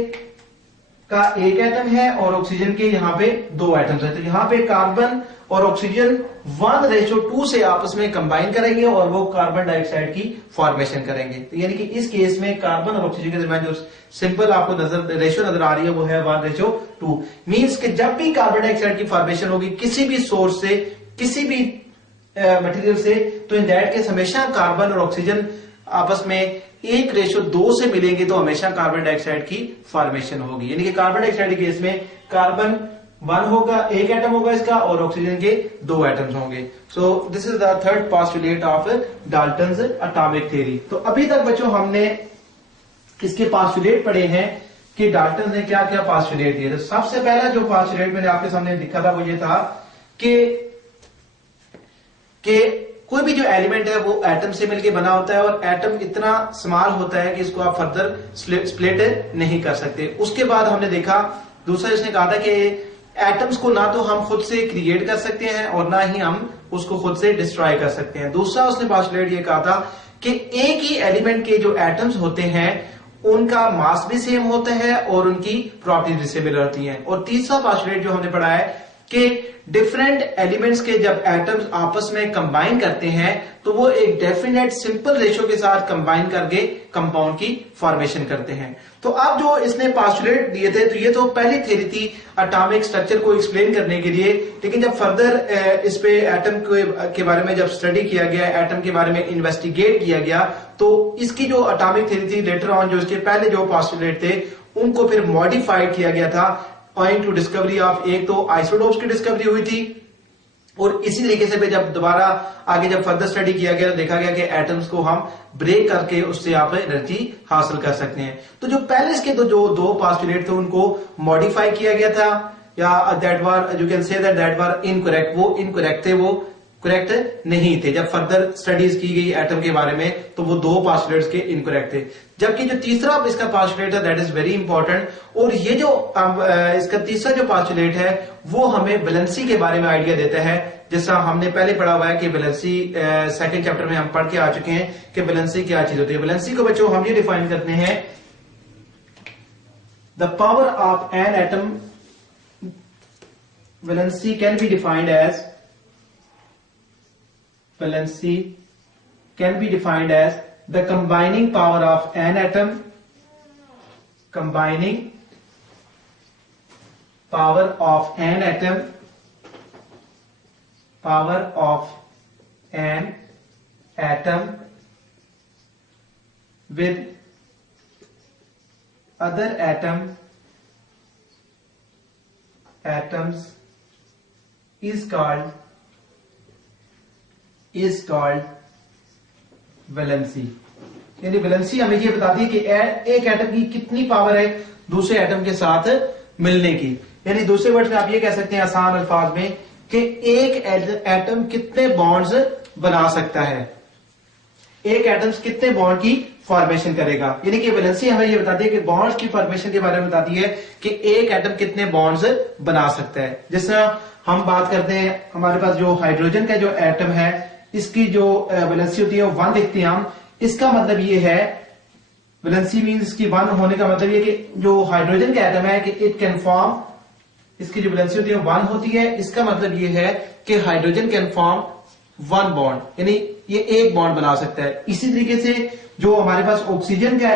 का 1 एटम है और ऑक्सीजन के यहाँ पे 2 एटम्स है। तो यहाँ पे कार्बन और ऑक्सीजन 1:2 से आपस में कंबाइन करेंगे और वो कार्बन डाइऑक्साइड की फॉर्मेशन करेंगे। तो यानी कि इस केस में कार्बन और ऑक्सीजन के दरमियान जो सिंपल आपको रेशियो नजर आ रही है वो है 1:2। मींस कि जब भी कार्बन डाइऑक्साइड की फॉर्मेशन होगी किसी भी सोर्स से, किसी भी मटेरियल से, तो इन दैट केस हमेशा कार्बन और ऑक्सीजन आपस में 1:2 से मिलेंगे तो हमेशा कार्बन डाइऑक्साइड की फॉर्मेशन होगी। यानी कि कार्बन डाइऑक्साइड के केस में कार्बन 1 होगा, 1 एटम होगा इसका, और ऑक्सीजन के 2 एटम्स होंगे। सो this is the third postulate of Dalton's atomic theory. तो अभी तक बच्चों हमने इसके पोस्टुलेट पढ़े हैं कि डाल्टन ने क्या क्या पोस्टुलेट दिए। तो सबसे पहला जो पोस्टुलेट मैंने आपके सामने लिखा था वो ये था कि कोई भी जो एलिमेंट है वो एटम से मिलकर बना होता है और एटम इतना स्मॉल होता है कि इसको आप फर्दर स्प्लिट नहीं कर सकते। उसके बाद हमने देखा दूसरा इसने कहा था कि एटम्स को ना तो हम खुद से क्रिएट कर सकते हैं और ना ही हम उसको खुद से डिस्ट्रॉय कर सकते हैं। दूसरा उसने पोस्टुलेट ये कहा था कि एक ही एलिमेंट के जो एटम्स होते हैं उनका मास भी सेम होता है और उनकी प्रॉपर्टीज भी सिमिलर होती हैं। और तीसरा पोस्टुलेट जो हमने पढ़ा है कि डिफरेंट एलिमेंट्स के जब एटम्स आपस में कंबाइन करते हैं तो वो एक डेफिनेट सिंपल रेशियो के साथ कंबाइन करके कंपाउंड की फॉर्मेशन करते हैं। तो अब जो इसने पोस्टुलेट दिए थे, तो ये तो पहली थ्योरी थी एटॉमिक स्ट्रक्चर को एक्सप्लेन करने के लिए, लेकिन जब फर्दर इस पे एटम के बारे में जब स्टडी किया गया, एटम के बारे में इन्वेस्टिगेट किया गया, तो इसकी जो एटॉमिक थ्योरी थी लेटर ऑन जो इसके पहले जो पोस्टुलेट थे उनको फिर मॉडिफाइड किया गया था ऑइंग टू डिस्कवरी ऑफ, एक तो आइसोटोप्स की डिस्कवरी हुई थी और इसी तरीके से जब दोबारा आगे जब फर्दर स्टडी किया गया तो देखा गया कि एटम्स को हम ब्रेक करके उससे आप एनर्जी हासिल कर सकते हैं। तो जो पहले इसके जो 2 पोस्टुलेट थे उनको मॉडिफाई किया गया था, या that war you can say that war incorrect, वो इनकरेक्ट थे, वो करेक्ट नहीं थे। जब फर्दर स्टडीज की गई एटम के बारे में तो वो 2 पोस्टुलेट्स के इनकरेक्ट थे। जबकि जो तीसरा इसका पोस्टुलेट है दैट इज वेरी इंपॉर्टेंट, और ये जो इसका तीसरा जो पोस्टुलेट है वो हमें वैलेंसी के बारे में आइडिया देता है। जैसा हमने पहले पढ़ा हुआ है कि वैलेंसी सेकंड चैप्टर में हम पढ़ के आ चुके हैं कि वैलेंसी क्या चीज होती है। वैलेंसी को बच्चों हम ये डिफाइन करते हैं, the power of an atom, valency can be defined as, valency can be defined as the combining power of an atom, combining power of an atom, power of an atom with other atoms is called valency. यानी valency हमें ये बताती है कि एक atom की कितनी power है दूसरे एटम के साथ मिलने की। यानी दूसरे वर्ड में आप ये कह सकते हैं आसान अल्फाज में कि एक एटम कितने बॉन्ड्स बना सकता है, एक एटम कितने बॉन्ड की फॉर्मेशन करेगा। यानी कि वैलेंसी हमें ये बताती है कि बॉन्ड्स की फॉर्मेशन के बारे में बताती है कि एक एटम कितने बॉन्ड्स बना सकता है। जिस तरह हम बात करते हैं हमारे पास जो हाइड्रोजन का जो एटम है इसकी जो वैलेंसी होती है वो 1 लिखते हैं हम। इसका मतलब ये है, वैलेंसी मींस इसकी 1 होने का मतलब ये कि जो हाइड्रोजन का एटम है कि इट कैन फॉर्म इसकी जो वैलेंसी होती है 1 होती है। इसका मतलब ये है कि हाइड्रोजन कैन फॉर्म 1 बॉन्ड, यानी ये एक बॉन्ड बना सकता है। इसी तरीके से जो हमारे पास ऑक्सीजन का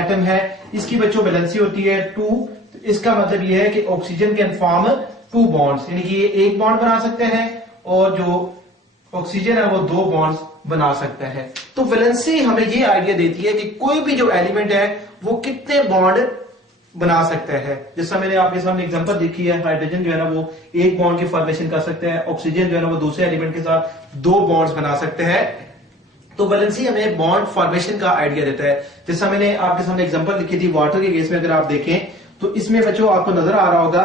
एटम है, इसकी बच्चों वैलेंसी होती है 2। इसका मतलब ये है कि ऑक्सीजन कैन फॉर्म 2 बॉन्ड्स, यानी कि ये एक बॉन्ड बना सकते हैं और जो ऑक्सीजन है वो 2 बॉन्ड्स बना सकता है। तो वैलेंसी हमें ये आइडिया देती है कि कोई भी जो एलिमेंट है वो कितने बॉन्ड बना सकता है। जैसा मैंने आपके सामने एग्जांपल देखी है, हाइड्रोजन जो है ना वो एक बॉन्ड की फॉर्मेशन कर सकते हैं, ऑक्सीजन जो है ना वो दूसरे एलिमेंट के साथ 2 बॉन्ड्स बना सकते हैं। तो वैलेंसी हमें बॉन्ड फॉर्मेशन का आइडिया देता है। जैसा मैंने आपके सामने एग्जांपल लिखी थी वाटर के केस में, अगर आप देखें तो इसमें बच्चों आपको नजर आ रहा होगा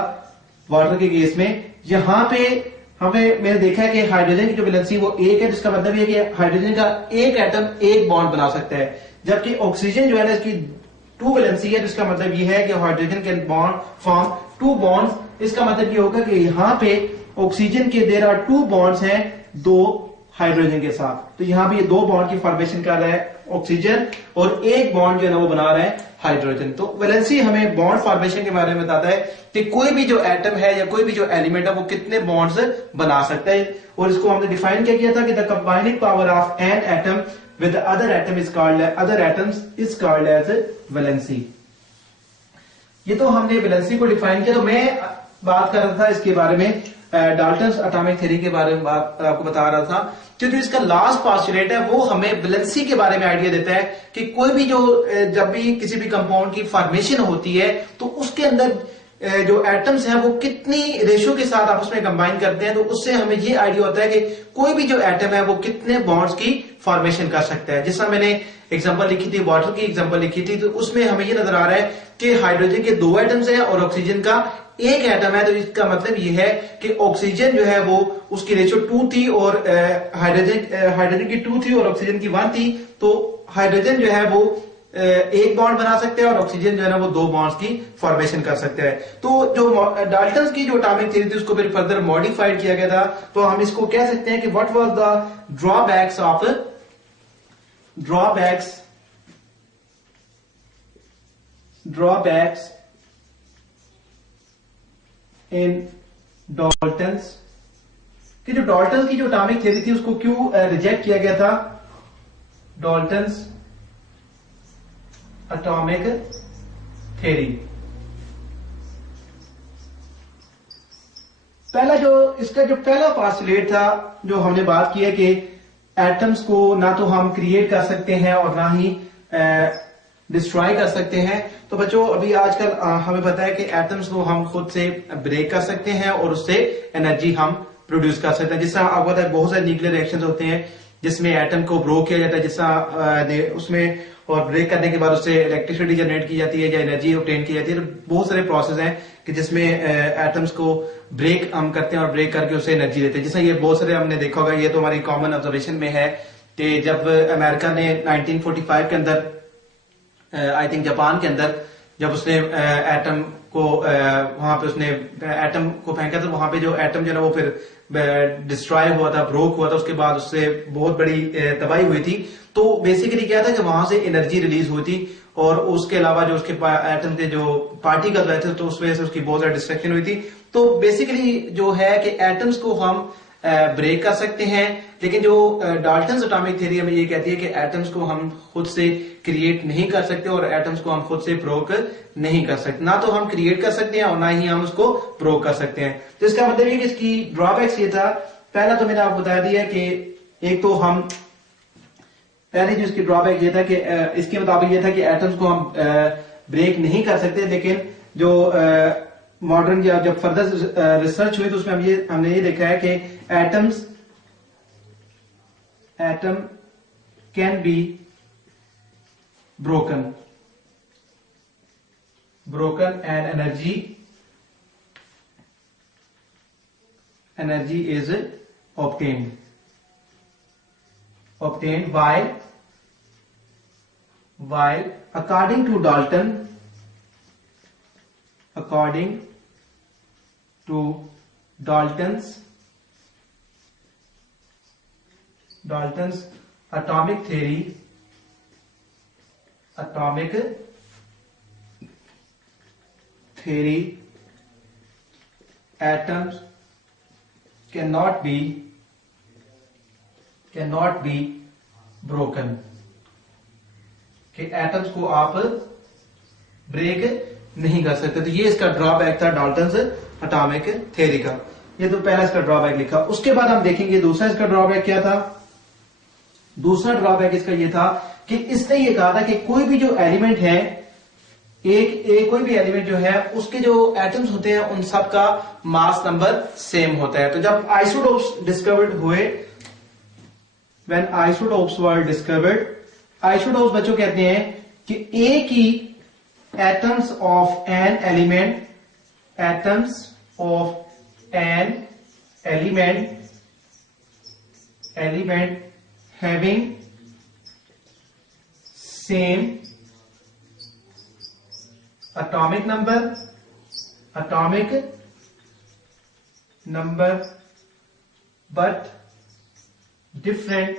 वाटर के केस में, यहां पे मैंने देखा है कि हाइड्रोजन की जो वैलेंसी वो 1 है, जिसका मतलब ये कि हाइड्रोजन का एक एटम एक बॉन्ड बना सकता है, जबकि ऑक्सीजन जो है ना इसकी 2 वैलेंसी है, जिसका मतलब ये है कि hydrogen can bond form 2 bonds. इसका मतलब ये होगा कि यहां पे ऑक्सीजन के देयर आर 2 बॉन्ड्स हैं 2 हाइड्रोजन के साथ, तो यहां पे ये 2 बॉन्ड की फॉर्मेशन कर रहा है ऑक्सीजन और एक बॉन्ड जो है ना वो बना रहा है हाइड्रोजन। तो वैलेंसी हमें बॉन्ड फॉर्मेशन के बारे में बताता है कि कोई भी जो एटम है या कोई भी जो एलिमेंट है वो कितने बॉन्ड्स बना सकता है। और इसको हमने डिफाइन क्या किया था कि the combining power of an atom with the other atom is called other atoms is called as valency। ये तो हमने वैलेंसी को डिफाइन किया। तो मैं बात कर रहा था इसके बारे में, डाल्टन्स एटॉमिक थ्योरी के बारे में आपको बता रहा था, क्योंकि इसका लास्ट पोस्टुलेट है वो हमें वैलेंसी के बारे में आइडिया देता है कि कोई भी जो जब भी किसी भी कंपाउंड की फॉर्मेशन होती है तो उसके अंदर जो एटम्स हैं वो कितनी रेशो के साथ आपस में कंबाइन करते हैं, तो उससे हमें ये आइडिया होता है कि कोई भी जो एटम है वो कितने बॉन्ड्स की फॉर्मेशन कर सकता है। जैसा मैंने एग्जांपल लिखी थी, वाटर की एग्जांपल लिखी थी, तो उसमें हमें ये नजर आ रहा है कि हाइड्रोजन के 2 एटम्स हैं और ऑक्सीजन का एक एटम है। तो इसका मतलब ये है कि ऑक्सीजन जो है वो उसकी रेशो 2 थी और हाइड्रोजन की 2 थी और ऑक्सीजन की 1 थी। तो हाइड्रोजन जो है वो एक बॉन्ड बना सकते हैं और ऑक्सीजन जो है ना वो 2 बॉन्ड्स की फॉर्मेशन कर सकते हैं। तो जो डाल्टन्स की जो एटॉमिक थ्योरी थी उसको फिर फर्दर मॉडिफाइड किया गया था। तो हम इसको कह सकते हैं कि what was the drawbacks in Dalton's, कि जो डाल्टन्स की जो एटॉमिक थ्योरी थी उसको क्यों रिजेक्ट किया गया था। डाल्टन्स एटॉमिक थ्योरी, इसका जो पहला पोस्टुलेट था जो हमने बात की है कि एटम्स को ना तो हम क्रिएट कर सकते हैं और ना ही डिस्ट्रॉय कर सकते हैं। तो बच्चों अभी आजकल हमें पता है कि एटम्स को हम खुद से ब्रेक कर सकते हैं और उससे एनर्जी हम प्रोड्यूस कर सकते हैं। जिससे आपको पता है बहुत सारे न्यूक्लियर रिएक्शंस होते हैं जिसमें एटम को ब्रो किया जाता है, जिससे उसमें और ब्रेक करने के बाद उससे इलेक्ट्रिसिटी जनरेट की जाती है या एनर्जी ऑब्टेन की जाती है। तो बहुत सारे प्रोसेस हैं कि जिसमें एटम्स को ब्रेक हम करते हैं और ब्रेक करके उससे एनर्जी देते हैं। जैसे ये बहुत सारे हमने देखा होगा, ये तो हमारी कॉमन ऑब्जर्वेशन में है कि जब अमेरिका ने 1945 के अंदर आई थिंक जापान के अंदर जब उसने एटम को वहां पे उसने एटम को फेंका, तो वहां पे जो एटम जो है ना वो फिर डिस्ट्रॉय हुआ था, ब्रोक हुआ था, उसके बाद उससे बहुत बड़ी तबाही हुई थी। तो बेसिकली क्या था कि वहां से एनर्जी रिलीज हुई थी और उसके अलावा जो उसके एटम के जो पार्टिकल रहे थे तो उस वजह से उसकी बहुत ज्यादा डिस्ट्रक्शन हुई थी। तो बेसिकली जो है कि एटम्स को हम ब्रेक कर सकते हैं, लेकिन जो डाल्टन्स एटॉमिक थ्योरी हमें ये कहती है कि एटम्स को हम खुद से क्रिएट नहीं कर सकते और एटम्स को हम खुद से ब्रोक नहीं कर सकते। ना तो हम क्रिएट कर सकते हैं और ना ही हम उसको ब्रोक कर सकते हैं। तो इसका मतलब ये कि इसकी ड्रॉबैक्स ये था, पहला तो मैंने आपको बता दिया कि एक तो हम पहले जो इसकी ड्रॉबैक ये था कि इसके मुताबिक ये था कि एटम्स को हम ब्रेक नहीं कर सकते, लेकिन जो मॉडर्न या जब फर्दर रिसर्च हुई तो उसमें हमने ये देखा है कि atom can be broken and energy is obtained while according to Dalton's atomic theory, atoms cannot be broken, कि एटम्स को आप ब्रेक नहीं कर सकते। तो ये इसका ड्रॉबैक था डाल्टन्स एटॉमिक थ्योरी का। ये तो पहला इसका ड्रॉबैक लिखा। उसके बाद हम देखेंगे दूसरा इसका ड्रॉबैक क्या था। दूसरा ड्रॉबैक इसका ये था कि इसने ये कहा था कि कोई भी जो एलिमेंट है, कोई भी एलिमेंट जो है उसके जो एटम्स होते हैं उन सब का मास नंबर सेम होता है। तो जब आइसोटोप्स डिस्कवर्ड हुए, when isotopes were discovered, isotopes बच्चों कहते हैं कि एक ही atoms of an element, atoms of an element having same atomic number but different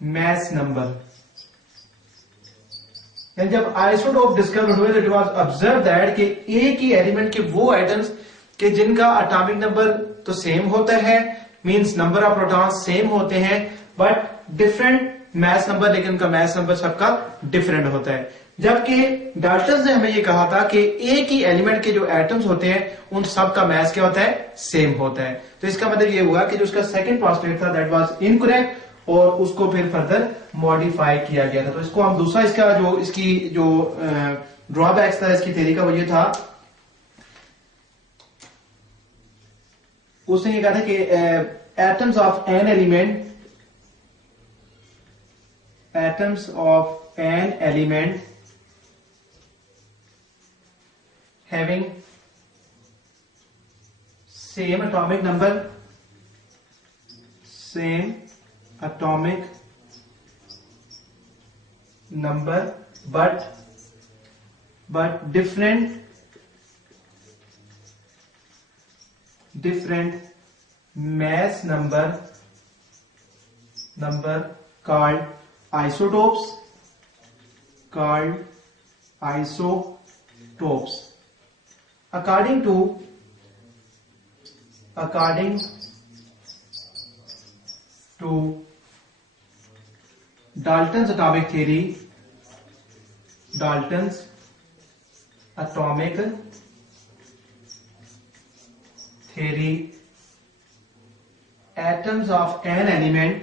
mass number। जब आइसोटोप डिस्कवर हुए तो इट वाज ऑब्जर्व दैट कि एक ही एलिमेंट के वो एटम्स कि जिनका एटॉमिक नंबर तो सेम होता है, means number of protons same होते हैं, बट डिफरेंट मैस नंबर, लेकिन उनका मैस नंबर सबका डिफरेंट होता है। जबकि डाल्टन ने हमें ये कहा था कि एक ही एलिमेंट के जो एटम्स होते हैं उन सब का मैस क्या होता है, सेम होता है। तो इसका मतलब ये हुआ कि जो उसका सेकंड पोस्टुलेट था दैट वाज इनकरेक्ट, और उसको फिर फर्दर मॉडिफाई किया गया था। तो इसको हम दूसरा इसका जो इसकी जो ड्रॉबैक्स था इसकी थ्योरी का वो ये था, उसने ये कहा था कि atoms of an element having same atomic number but different mass number called isotopes, according to Dalton's atomic theory, atoms of an element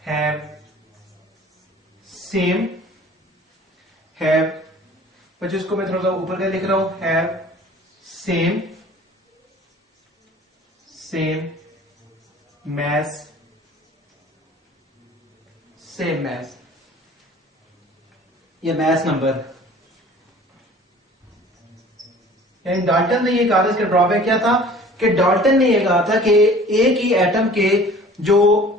have बच्चों इसको मैं थोड़ा सा ऊपर का लिख रहा हूं, have same mass, ये मैस नंबर। यानी डाल्टन ने ये कहा था, इसका ड्रॉबैक क्या था कि डाल्टन ने ये कहा था कि एक ही एटम के जो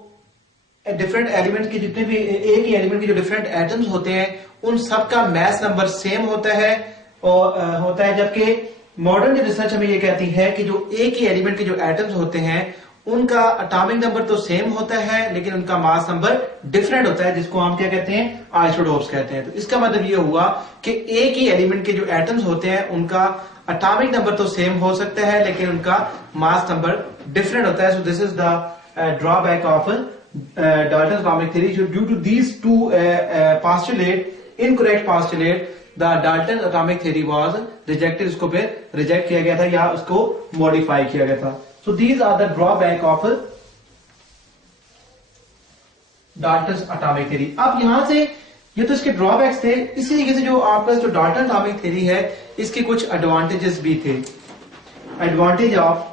डिफरेंट एलिमेंट के जितने भी एक ही एलिमेंट के जो डिफरेंट एटम्स होते हैं उन सब का मैस नंबर सेम होता है, जबकि मॉडर्न जो रिसर्च हमें ये कहती है कि जो एक ही एलिमेंट के जो एटम्स होते हैं उनका एटॉमिक नंबर तो सेम होता है लेकिन उनका मास नंबर डिफरेंट होता है, जिसको हम क्या कहते हैं, आइसोटोप्स कहते हैं। तो इसका मतलब ये हुआ कि एक ही एलिमेंट के जो एटम्स होते हैं उनका एटॉमिक नंबर तो सेम हो सकता है लेकिन उनका मास नंबर डिफरेंट होता है। सो this is the drawback of Dalton's atomic theory. So due to these two incorrect postulate, the Dalton's atomic theory was rejected. इसको फिर रिजेक्ट किया गया था या उसको मॉडिफाई किया गया था। So these are the drawback of Dalton's atomic theory. अब यहां से ये तो इसके ड्रॉबैक्स थे, इसी तरीके से जो आपका जो डाल्टन एटॉमिक थ्योरी है इसके कुछ एडवांटेजेस भी थे। Advantage of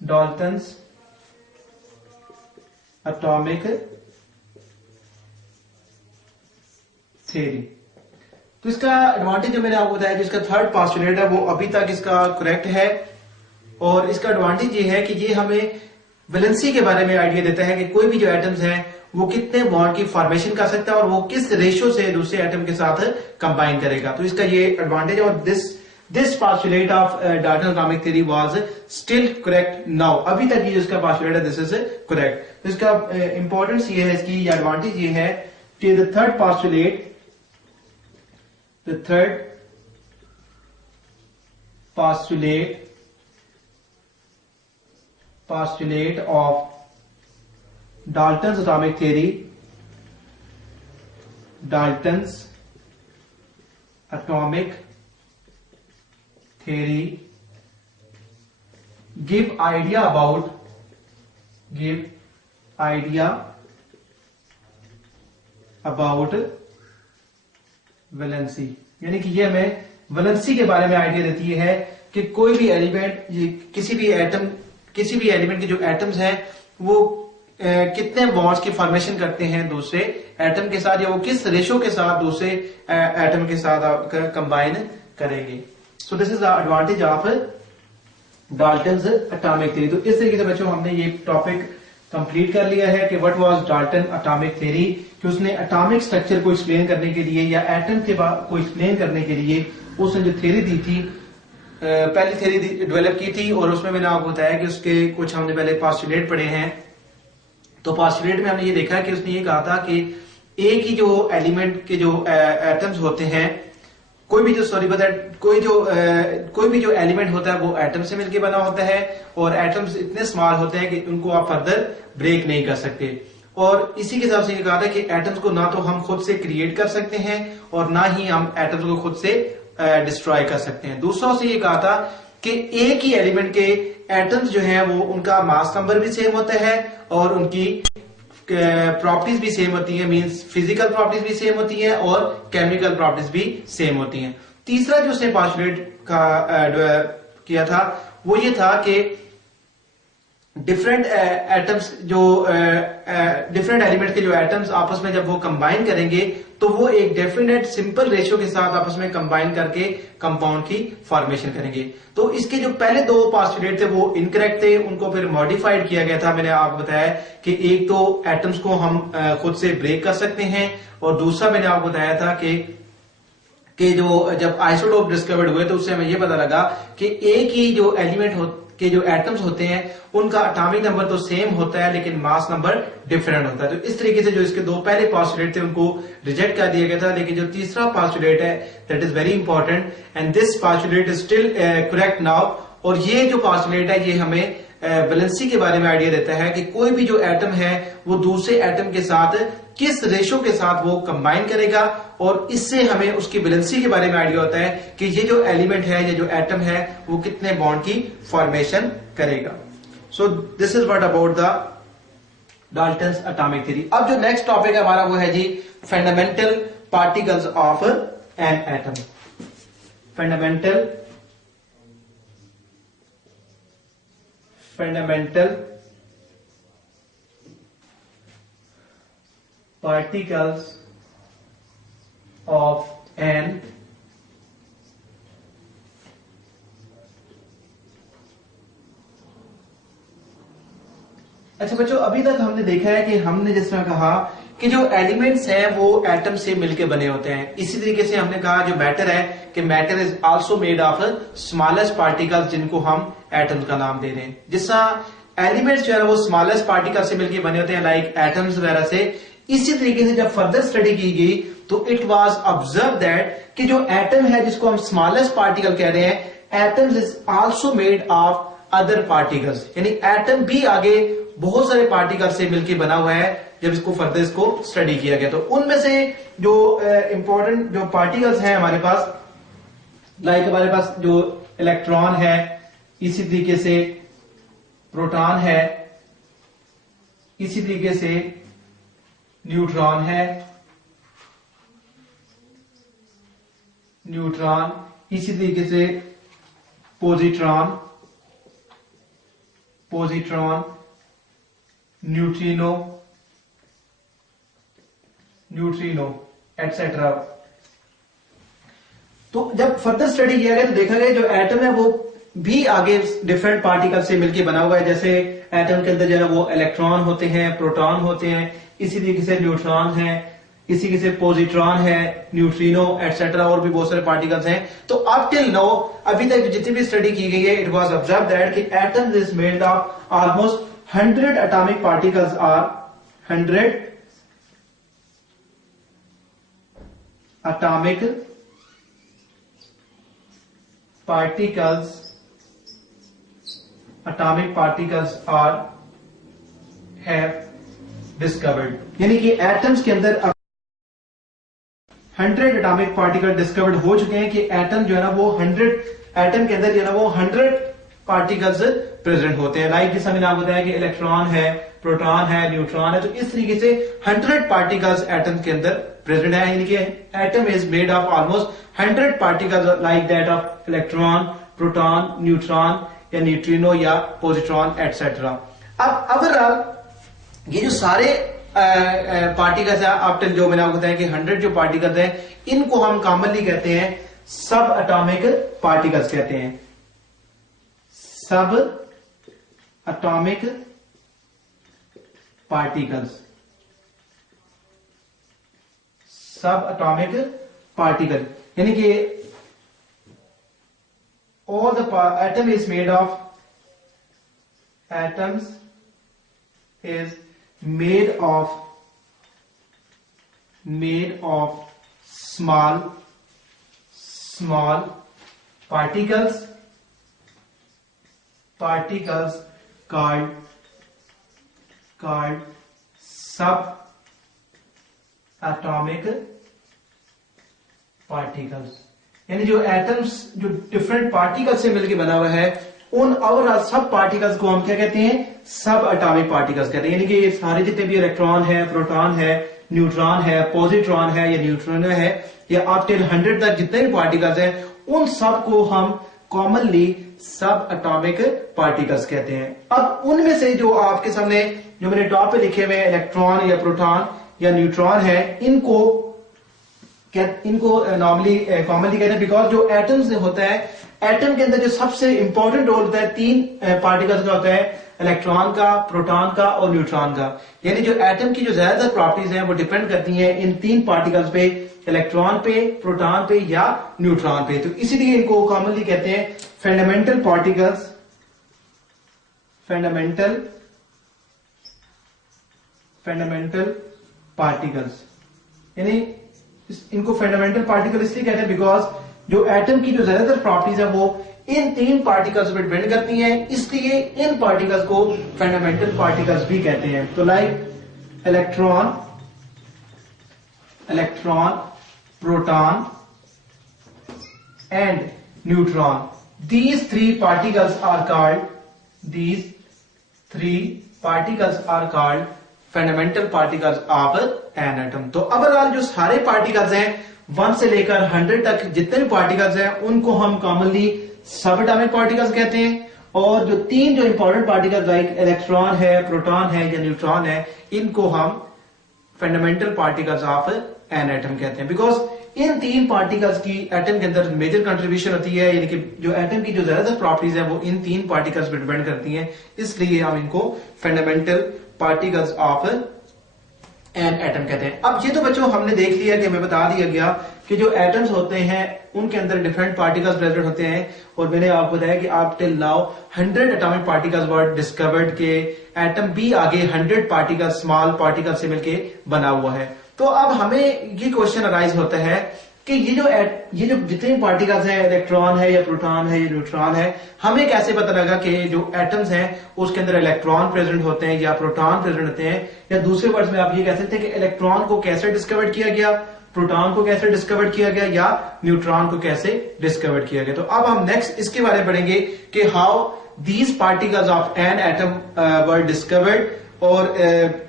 Dalton's atomic theory। तो इसका एडवांटेज जो मैंने आपको बताया, जिसका थर्ड पोस्टुलेट है वो अभी तक इसका करेक्ट है, और इसका एडवांटेज ये है कि ये हमें वैलेंसी के बारे में आइडिया देता है कि कोई भी जो एटम्स हैं वो कितने बॉन्ड की फॉर्मेशन कर सकता है और वो किस रेशियो से दूसरे एटम के साथ कंबाइन करेगा। तो इसका ये एडवांटेज है। और this postulate of Dalton atomic theory was still correct now। अभी तक ये जिसका postulate है दिस इज करेक्ट। तो इसका इंपॉर्टेंस ये है, इसकी एडवांटेज ये है कि the third postulate of Dalton's atomic theory, give idea about valency, यानी कि ये हमें वैलेंसी के बारे में आइडिया देती है कि कोई भी एलिमेंट, किसी भी एलिमेंट के जो एटम्स हैं वो कितने बॉन्ड्स की फॉर्मेशन करते हैं दूसरे एटम के साथ, या वो किस रेशो के साथ दूसरे एटम के साथ कंबाइन करेंगे। सो this is the advantage of Dalton's atomic theory. तो इस तरीके से बच्चों हमने ये टॉपिक कंप्लीट कर लिया है कि what was Dalton atomic theory, कि उसने एटॉमिक स्ट्रक्चर को एक्सप्लेन करने के लिए या एटम के को एक्सप्लेन करने के लिए उसने जो थ्योरी दी थी, पहली थ्योरी डेवलप की थी। और उसमें मैंने आपको बताया कि उसके कुछ हमने पहले पोस्टुलेट पढ़े हैं। तो पोस्टुलेट में हमने ये देखा कि उसने ये कहा था कि एक ही जो एलिमेंट के जो एटम्स होते हैं, कोई भी जो एलिमेंट होता है वो एटम से मिलकर बना होता है, और एटम्स इतने स्मॉल होते हैं कि उनको आप फर्दर ब्रेक नहीं कर सकते। और इसी के हिसाब से ये कहा था कि एटम्स को ना तो हम खुद से क्रिएट कर सकते हैं और ना ही हम एटम्स को खुद से डिस्ट्रॉय कर सकते हैं। दूसरों से ये कहा था कि एक ही एलिमेंट के एटम्स जो हैं वो उनका मास नंबर भी सेम होता है और उनकी प्रॉपर्टीज भी सेम होती है, मींस फिजिकल प्रॉपर्टीज भी सेम होती है और केमिकल प्रॉपर्टीज भी सेम होती हैं। तीसरा जो उसने पोस्टुलेट किया था वो ये था कि डिफरेंट एलिमेंट के जो एटम्स आपस में जब वो कंबाइन करेंगे तो वो एक डेफिनेट सिंपल रेशियो के साथ आपस में कंबाइन करके कंपाउंड की फॉर्मेशन करेंगे। तो इसके जो पहले दो पोस्टुलेट थे वो इनकरेक्ट थे, उनको फिर मॉडिफाइड किया गया था। मैंने आपको बताया कि एक तो एटम्स को हम खुद से ब्रेक कर सकते हैं, और दूसरा मैंने आपको बताया था कि जो जब आइसोटोप डिस्कवर्ड हुए तो उससे हमें यह पता लगा कि एक ही जो एलिमेंट के जो एटम्स होते हैं उनका एटॉमिक नंबर तो सेम होता है लेकिन मास नंबर डिफरेंट होता है। तो इस तरीके से जो इसके दो पहले पोस्टुलेट थे उनको रिजेक्ट कर दिया गया था। लेकिन जो तीसरा पोस्टुलेट है that is very important and this postulate is still correct now. और ये जो पोस्टुलेट है ये हमें वैलेंसी के बारे में आइडिया देता है कि कोई भी जो एटम है वो दूसरे एटम के साथ किस रेशो के साथ वो कंबाइन करेगा, और इससे हमें उसकी वैलेंसी के बारे में आइडिया होता है कि ये जो एलिमेंट है, ये जो एटम है वो कितने बॉन्ड की फॉर्मेशन करेगा। So this is what about the Dalton's atomic theory. अब जो नेक्स्ट टॉपिक है हमारा वो है जी fundamental particles of an atom. Fundamental particles of an अच्छा बच्चों, अभी तक हमने देखा है कि हमने जिस तरह कहा कि जो एलिमेंट्स हैं वो एटम से मिलकर बने होते हैं, इसी तरीके से हमने कहा जो मैटर है कि matter is also made of smallest particles, जिनको हम एटम का नाम दे रहे हैं। जिस तरह एलिमेंट्स जो है वो स्मॉलेस्ट पार्टिकल से मिलकर बने होते हैं लाइक एटम्स वगैरह से, इसी तरीके से जब फर्दर स्टडी की गई तो इट वाज ऑब्जर्व दैट कि जो एटम है जिसको हम स्मॉलेस्ट पार्टिकल कह रहे हैं, atoms is also made of other particles, यानी एटम भी आगे बहुत सारे पार्टिकल से मिलकर बना हुआ है। जब इसको फर्दर इसको स्टडी किया गया तो उनमें से जो इंपॉर्टेंट जो पार्टिकल्स हैं हमारे पास, लाइक हमारे पास जो इलेक्ट्रॉन है, इसी तरीके से प्रोटॉन है, इसी तरीके से न्यूट्रॉन है, इसी तरीके से पॉजिट्रॉन, न्यूट्रिनो एटसेट्रा। तो जब फर्दर स्टडी किया गया तो देखा गया जो एटम है वो भी आगे डिफरेंट पार्टिकल से मिलके बना हुआ है। जैसे एटम के अंदर जो है वो इलेक्ट्रॉन होते हैं, प्रोटॉन होते हैं, इसी तरीके से न्यूट्रॉन है, इसी के से पॉजिट्रॉन है, न्यूट्रिनो एटसेट्रा, और भी बहुत सारे पार्टिकल्स हैं। तो अप टिल नो, अभी तक जितनी भी स्टडी की गई है, इट वाज ऑब्जर्व दैट कि atoms is made of almost 100 atomic particles are 100 atomic particles are have discovered, यानी कि एटम्स के अंदर 100 एटॉमिक पार्टिकल डिस्कवर्ड हो चुके हैं कि एटम जो है ना वो 100 एटम के अंदर जो है ना वो 100 पार्टिकल्स प्रेजेंट होते हैं। लाइक जैसा मैंने आपको बताया कि इलेक्ट्रॉन है, प्रोटॉन है, न्यूट्रॉन है, तो इस तरीके से 100 पार्टिकल्स एटम के अंदर प्रेजेंट है। यानी कि atom is made of almost 100 particles like that of electron, proton, neutron या न्यूट्रिनो या पॉजिट्रॉन एटसेट्रा। अब ओवरऑल ये जो सारे पार्टिकल्स है आप जो मैंने आपको बताया कि 100 जो पार्टिकल्स हैं, इनको हम कॉमनली कहते हैं सब एटॉमिक पार्टिकल्स कहते हैं। सब एटॉमिक पार्टिकल्स, सब एटॉमिक पार्टिकल, यानी कि all the atom is made of, atoms is made of small particles called subatomic particles। यानी जो एटम्स जो डिफरेंट पार्टिकल से मिलकर बना हुआ है, उन ओवरऑल सब पार्टिकल्स को हम क्या कहते हैं? सब एटॉमिक पार्टिकल्स कहते हैं। यानी कि ये सारे जितने भी इलेक्ट्रॉन है, प्रोटॉन है, न्यूट्रॉन है, पॉजिट्रॉन है या न्यूट्रिनो है, या अप टिल 100 तक जितने भी पार्टिकल्स हैं, उन सब को हम कॉमनली सब एटॉमिक पार्टिकल्स कहते हैं। अब उनमें से जो आपके सामने जो मैंने टॉप पे लिखे हुए इलेक्ट्रॉन या प्रोटॉन या न्यूट्रॉन है, इनको नॉर्मली कॉमनली कहते हैं बिकॉज जो एटम्स होता है, एटम के अंदर जो सबसे इंपॉर्टेंट रोल होता है तीन पार्टिकल्स का होता है, इलेक्ट्रॉन का, प्रोटॉन का और न्यूट्रॉन का। यानी जो एटम की जो ज्यादातर प्रॉपर्टीज हैं वो डिपेंड करती हैं इन तीन पार्टिकल्स पे, इलेक्ट्रॉन पे, प्रोटॉन पे या न्यूट्रॉन पे। तो इसीलिए इनको कॉमनली कहते हैं फंडामेंटल पार्टिकल्स, फंडामेंटल पार्टिकल्स। यानी इनको फंडामेंटल पार्टिकल इसलिए कहते हैं बिकॉज जो एटम की जो ज्यादातर प्रॉपर्टीज है वो इन तीन पार्टिकल्स पर डिपेंड करती हैं, इसलिए इन पार्टिकल्स को फंडामेंटल पार्टिकल्स भी कहते हैं। तो like electron, proton and neutron, these three particles are called fundamental particles of an atom. तो ओवरऑल जो सारे पार्टिकल्स हैं 1 से लेकर 100 तक जितने भी पार्टिकल्स हैं उनको हम कॉमनली सब एटॉमिक पार्टिकल्स कहते हैं। और जो तीन जो इंपॉर्टेंट पार्टिकल्स लाइक इलेक्ट्रॉन है, प्रोटॉन है या न्यूट्रॉन है, इनको हम fundamental particles of an atom कहते हैं बिकॉज इन तीन पार्टिकल्स की एटम के अंदर मेजर कंट्रीब्यूशन होती है। यानी कि जो एटम की जो ज्यादातर प्रॉपर्टीज है वो इन तीन पार्टिकल्स पर डिपेंड करती हैं, इसलिए हम इनको fundamental particles of an atom कहते हैं। अब ये तो बच्चों हमने देख लिया कि हमें बता दिया गया कि जो एटम्स होते हैं उनके अंदर डिफरेंट पार्टिकल्स प्रेजेंट होते हैं, और मैंने आपको बताया कि आप till now 100 atomic particles were discovered के एटम भी आगे 100 पार्टिकल्स स्मॉल पार्टिकल से मिलके बना हुआ है। तो अब हमें ये क्वेश्चन अराइज होता है कि ये जो जितने पार्टिकल्स हैं, इलेक्ट्रॉन है या प्रोटॉन है या न्यूट्रॉन है, हमें कैसे पता लगा कि जो एटम्स हैं उसके अंदर इलेक्ट्रॉन प्रेजेंट होते हैं या प्रोटॉन प्रेजेंट होते हैं, या दूसरे वर्ड्स में आप ये कह सकते हैं कि इलेक्ट्रॉन को कैसे डिस्कवर किया गया, प्रोटॉन को कैसे डिस्कवर किया गया या न्यूट्रॉन को कैसे डिस्कवर किया गया। तो अब हम नेक्स्ट इसके बारे में पढ़ेंगे कि how these particles of an atom were discovered, और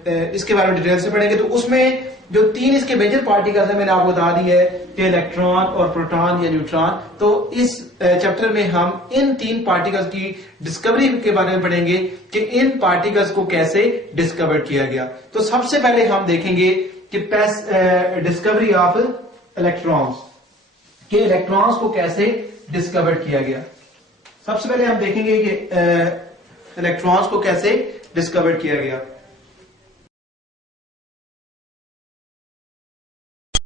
इसके बारे में डिटेल से पढ़ेंगे। तो उसमें जो तीन इसके मेजर पार्टिकल्स हैं मैंने आपको बता दी है कि इलेक्ट्रॉन और प्रोटॉन या न्यूट्रॉन। तो इस चैप्टर में हम इन तीन पार्टिकल्स की डिस्कवरी के बारे में पढ़ेंगे कि इन पार्टिकल्स को कैसे डिस्कवर किया गया। तो सबसे पहले हम देखेंगे कि डिस्कवरी ऑफ इलेक्ट्रॉन्स, कि इलेक्ट्रॉन्स को कैसे डिस्कवर किया गया। सबसे पहले हम देखेंगे कि इलेक्ट्रॉन्स को कैसे डिस्कवर किया गया।